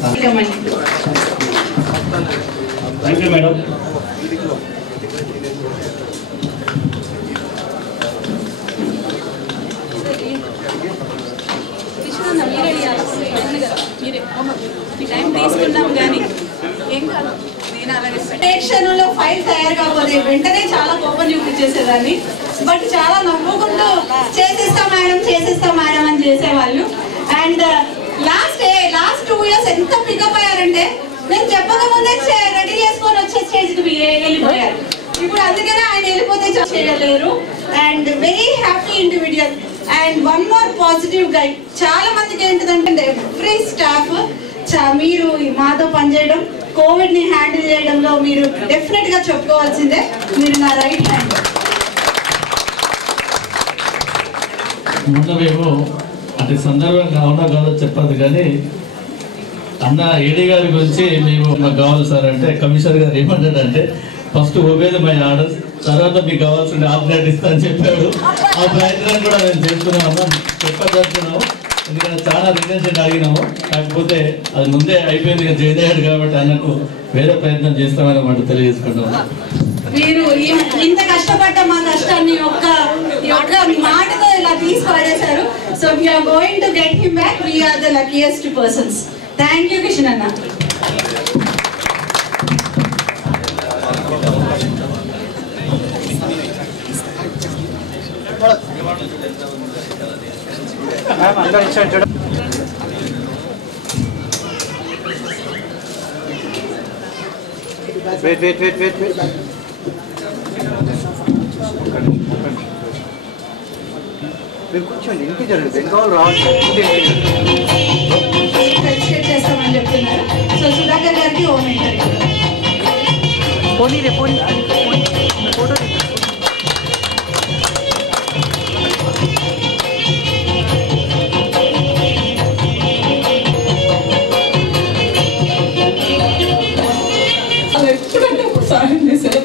తీసుకున్నాం కానీ ఏం కాదు. క్షణంలో file తయారు కాకపోతే వెంటనే చాలా కోపం చూపించేసేదాన్ని. బట్ చాలా నవ్వుకుంటూ చేసేస్తాం మేడం అని చేసేవాళ్ళు. అండ్ లాస్ట్ 2 years ఎంత పికప్ అయ్యారంటే నేను చెప్పకముందే రెడీ చేసుకొని వచ్చే స్టేజ్కి వెళ్ళిపోయారు. ఇప్పుడు అందుకనే ఆయన వెళ్ళిపోతే చేయలేరు. And very happy individual. And one more positive guide. చాలా మందికి ఏంటిదంటే ఎవ్రీ స్టాఫ్ మీరు మాతో పనిచేయడం, కోవిడ్ ని హ్యాండిల్ చేయడంలో మీరు డెఫినెట్ గా చెప్పుకోవాల్సిందే. మీరు నా రైట్ హ్యాండ్. మొన్న మేము అంటే సందర్భంగా అవునా కాదో చెప్పదు కానీ అన్న ఏడీ గారి గురించి మేము మాకు కావాలి సార్ అంటే కమిషనర్ గారు ఏమంటాడంటే ఫస్ట్ ఒబేది మై ఆర్డర్స్, తర్వాత మీకు కావాల్సిన ఆల్టర్నేట్ ఇస్తా అని చెప్పాడు. ఆ ప్రయత్నం కూడా మేము చేస్తున్నాము, చెప్పదలుచున్నాము. ఎందుకంటే చాలా రిజెన్షన్ అడిగినాము, కాకపోతే అది ముందే అయిపోయింది చేయలేడు కాబట్టి అన్నకు వేరే ప్రయత్నం చేస్తామని మాట తెలియజేసుకుంటాము. మీరు ఇంత కష్టపడ్డ మా కష్టాన్ని ఒక్క మాటతో ఇలా తీసి పడేశారు. So we're going to get him back. We're the luckiest persons. Thank you Kishan అన్న. Wait. మీరు కూర్చోండి, ఇంటికి జరగదు, దేని కావాలి రావాలి. చేస్తామని చెప్తున్నారు. సో సుధాకర్ గారికి ఓన్ ఇంటర్వ్యూ. ఫోటో ఎప్పుడంటే సాయం చేశారు.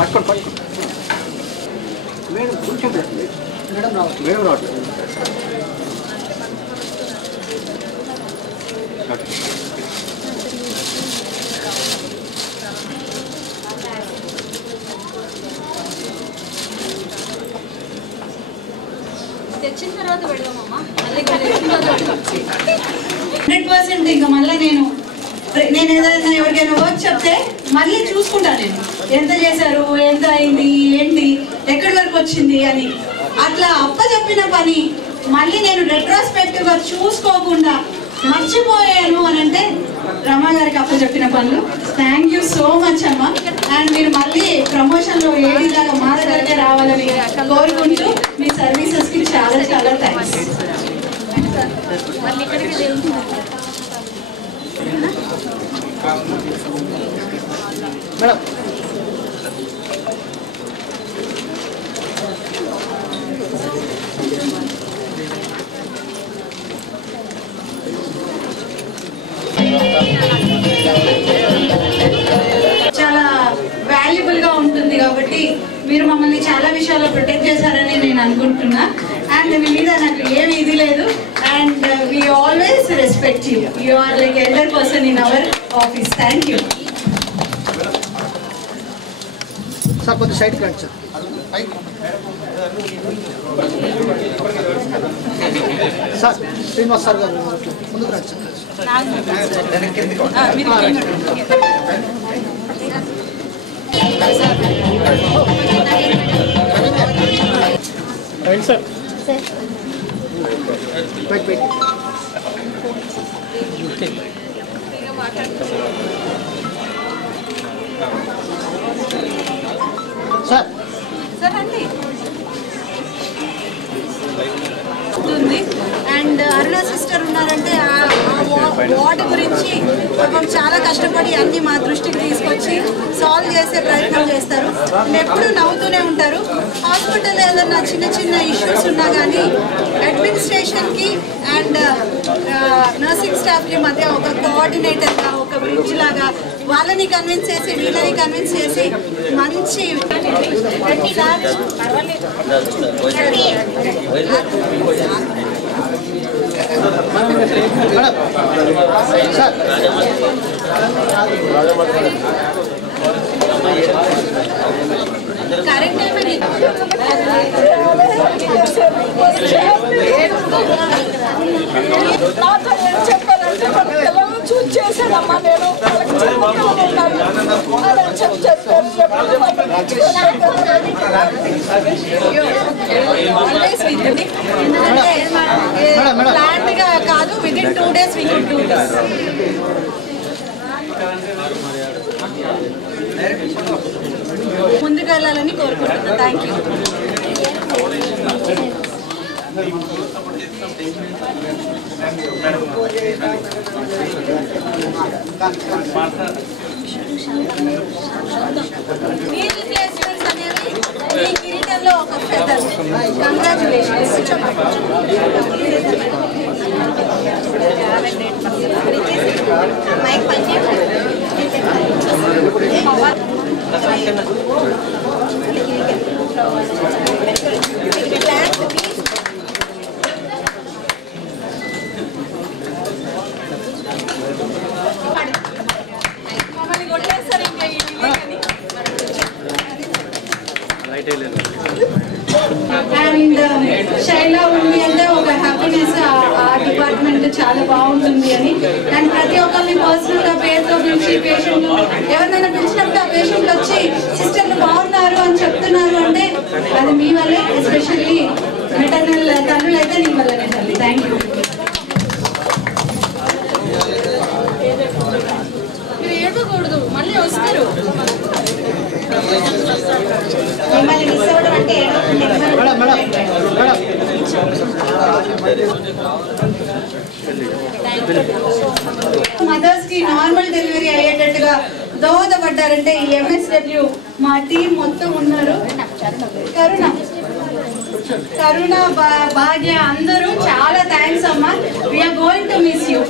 పట్టుకోండి మేడం, కూర్చోండి. మేడం రావట్లేదు. తెచ్చిన తర్వాత పెడదామమ్మా. మళ్ళీ తెచ్చిన తర్వాత 100% ఇంకా మళ్ళీ నేను ఏదైనా ఎవరికైనా వర్క్ చెప్తే మళ్ళీ చూసుకుంటాను. నేను ఎంత చేశారు, ఎంత అయింది, ఏంటి, ఎక్కడి వరకు వచ్చింది అని. అట్లా అప్పచెప్పిన పని మళ్ళీ నేను రెట్రోస్పెక్టివ్ గా చూసుకోకుండా మర్చిపోయాను అని అంటే రమా గారికి అప్పచెప్పిన పనులు. థ్యాంక్ యూ సో మచ్ అమ్మ. అండ్ మీరు మళ్ళీ ప్రమోషన్ లో ఏడిలాగా మా దగ్గరకే రావాలని కోరుకుంటూ మీ సర్వీసెస్ కి చాలా చాలా థ్యాంక్స్. మేడం చాలా వాల్యుబుల్ గా ఉంటుంది కాబట్టి మీరు మమ్మల్ని చాలా విషయాల్లో ప్రొటెక్ట్ చేశారని నేను అనుకుంటున్నా. అండ్ మీ మీద నాకు ఏమి ఇది లేదు. And we always respect you. You are like elder person in our office. Thank you sir. కొంచెం సైడ్కి రండి సార్. సార్ శ్రీనివాస్ సార్ గారు ముందుకు రండి సార్. రండి సార్. Wait sir. సార్ అండి. అండ్ అరుణ సిస్టర్ ఉన్నారంటే ఆ వార్డు గురించి పాపం చాలా కష్టపడి అన్ని మా దృష్టికి తీసుకొచ్చి సాల్వ్ చేసే ప్రయత్నం చేస్తారు. ఎప్పుడు నవ్వుతూనే ఉంటారు. హాస్పిటల్ ఏదన్నా చిన్న చిన్న ఇష్యూస్ ఉన్నా కానీ అడ్మినిస్ట్రేషన్కి అండ్ నర్సింగ్ స్టాఫ్కి మధ్య ఒక కోఆర్డినేటర్గా, ఒక బ్రిడ్జ్ లాగా వాళ్ళని కన్విన్స్ చేసి వీళ్ళని కన్విన్స్ చేసి మంచి కరెక్ట్ అయిపోయింది. నాతో ఏం చెప్పారంటే మన పిల్లలను చూసి చేశానమ్మా నేను ప్లాన్ గా కాదు, within 2 days we can do this. ముందుకు వెళ్ళాలని కోరుకుంటున్నాను. Thank you. మీ రీప్లేస్మెంట్స్ అనేవి మీ కిరీటంలో ఒక ఫెదర్. కంగ్రాచులేషన్స్. మైక్ పనిచేయండి. మమ్మల్ని కొట్టేస్తారు ఇంకా అండ్ శైలా ఉంది అంటే ఒక హ్యాపీనెస్. ఆ డిపార్ట్మెంట్ చాలా బాగుంటుంది అని. అండ్ ప్రతి ఒక్కరిని పర్సనల్ గా పేరుతో పిలిచి పేషెంట్ ఎవరినైనా పిలిచినప్పుడు ఆ పేషెంట్ వచ్చి సిస్టర్లు బాగున్నారు అని చెప్తున్నారు అంటే అది మీ వల్లే. ఎస్పెషల్లీ మెటర్నల్ తల్లులు అయితే నీ వల్లనే తల్లి. Thank you. మీరు ఏడవకూడదు, మళ్ళీ వస్తారు. మిమ్మల్ని మిస్ అవ్వడం అంటే మదర్స్ కి నార్మల్ డెలివరీ అయ్యేటట్టుగా దోహదపడ్డారంటే ఈ MSW మా టీం మొత్తం ఉన్నారు. కరుణ భాగ్య అందరూ చాలా థ్యాంక్స్ అమ్మా. We're going to miss you.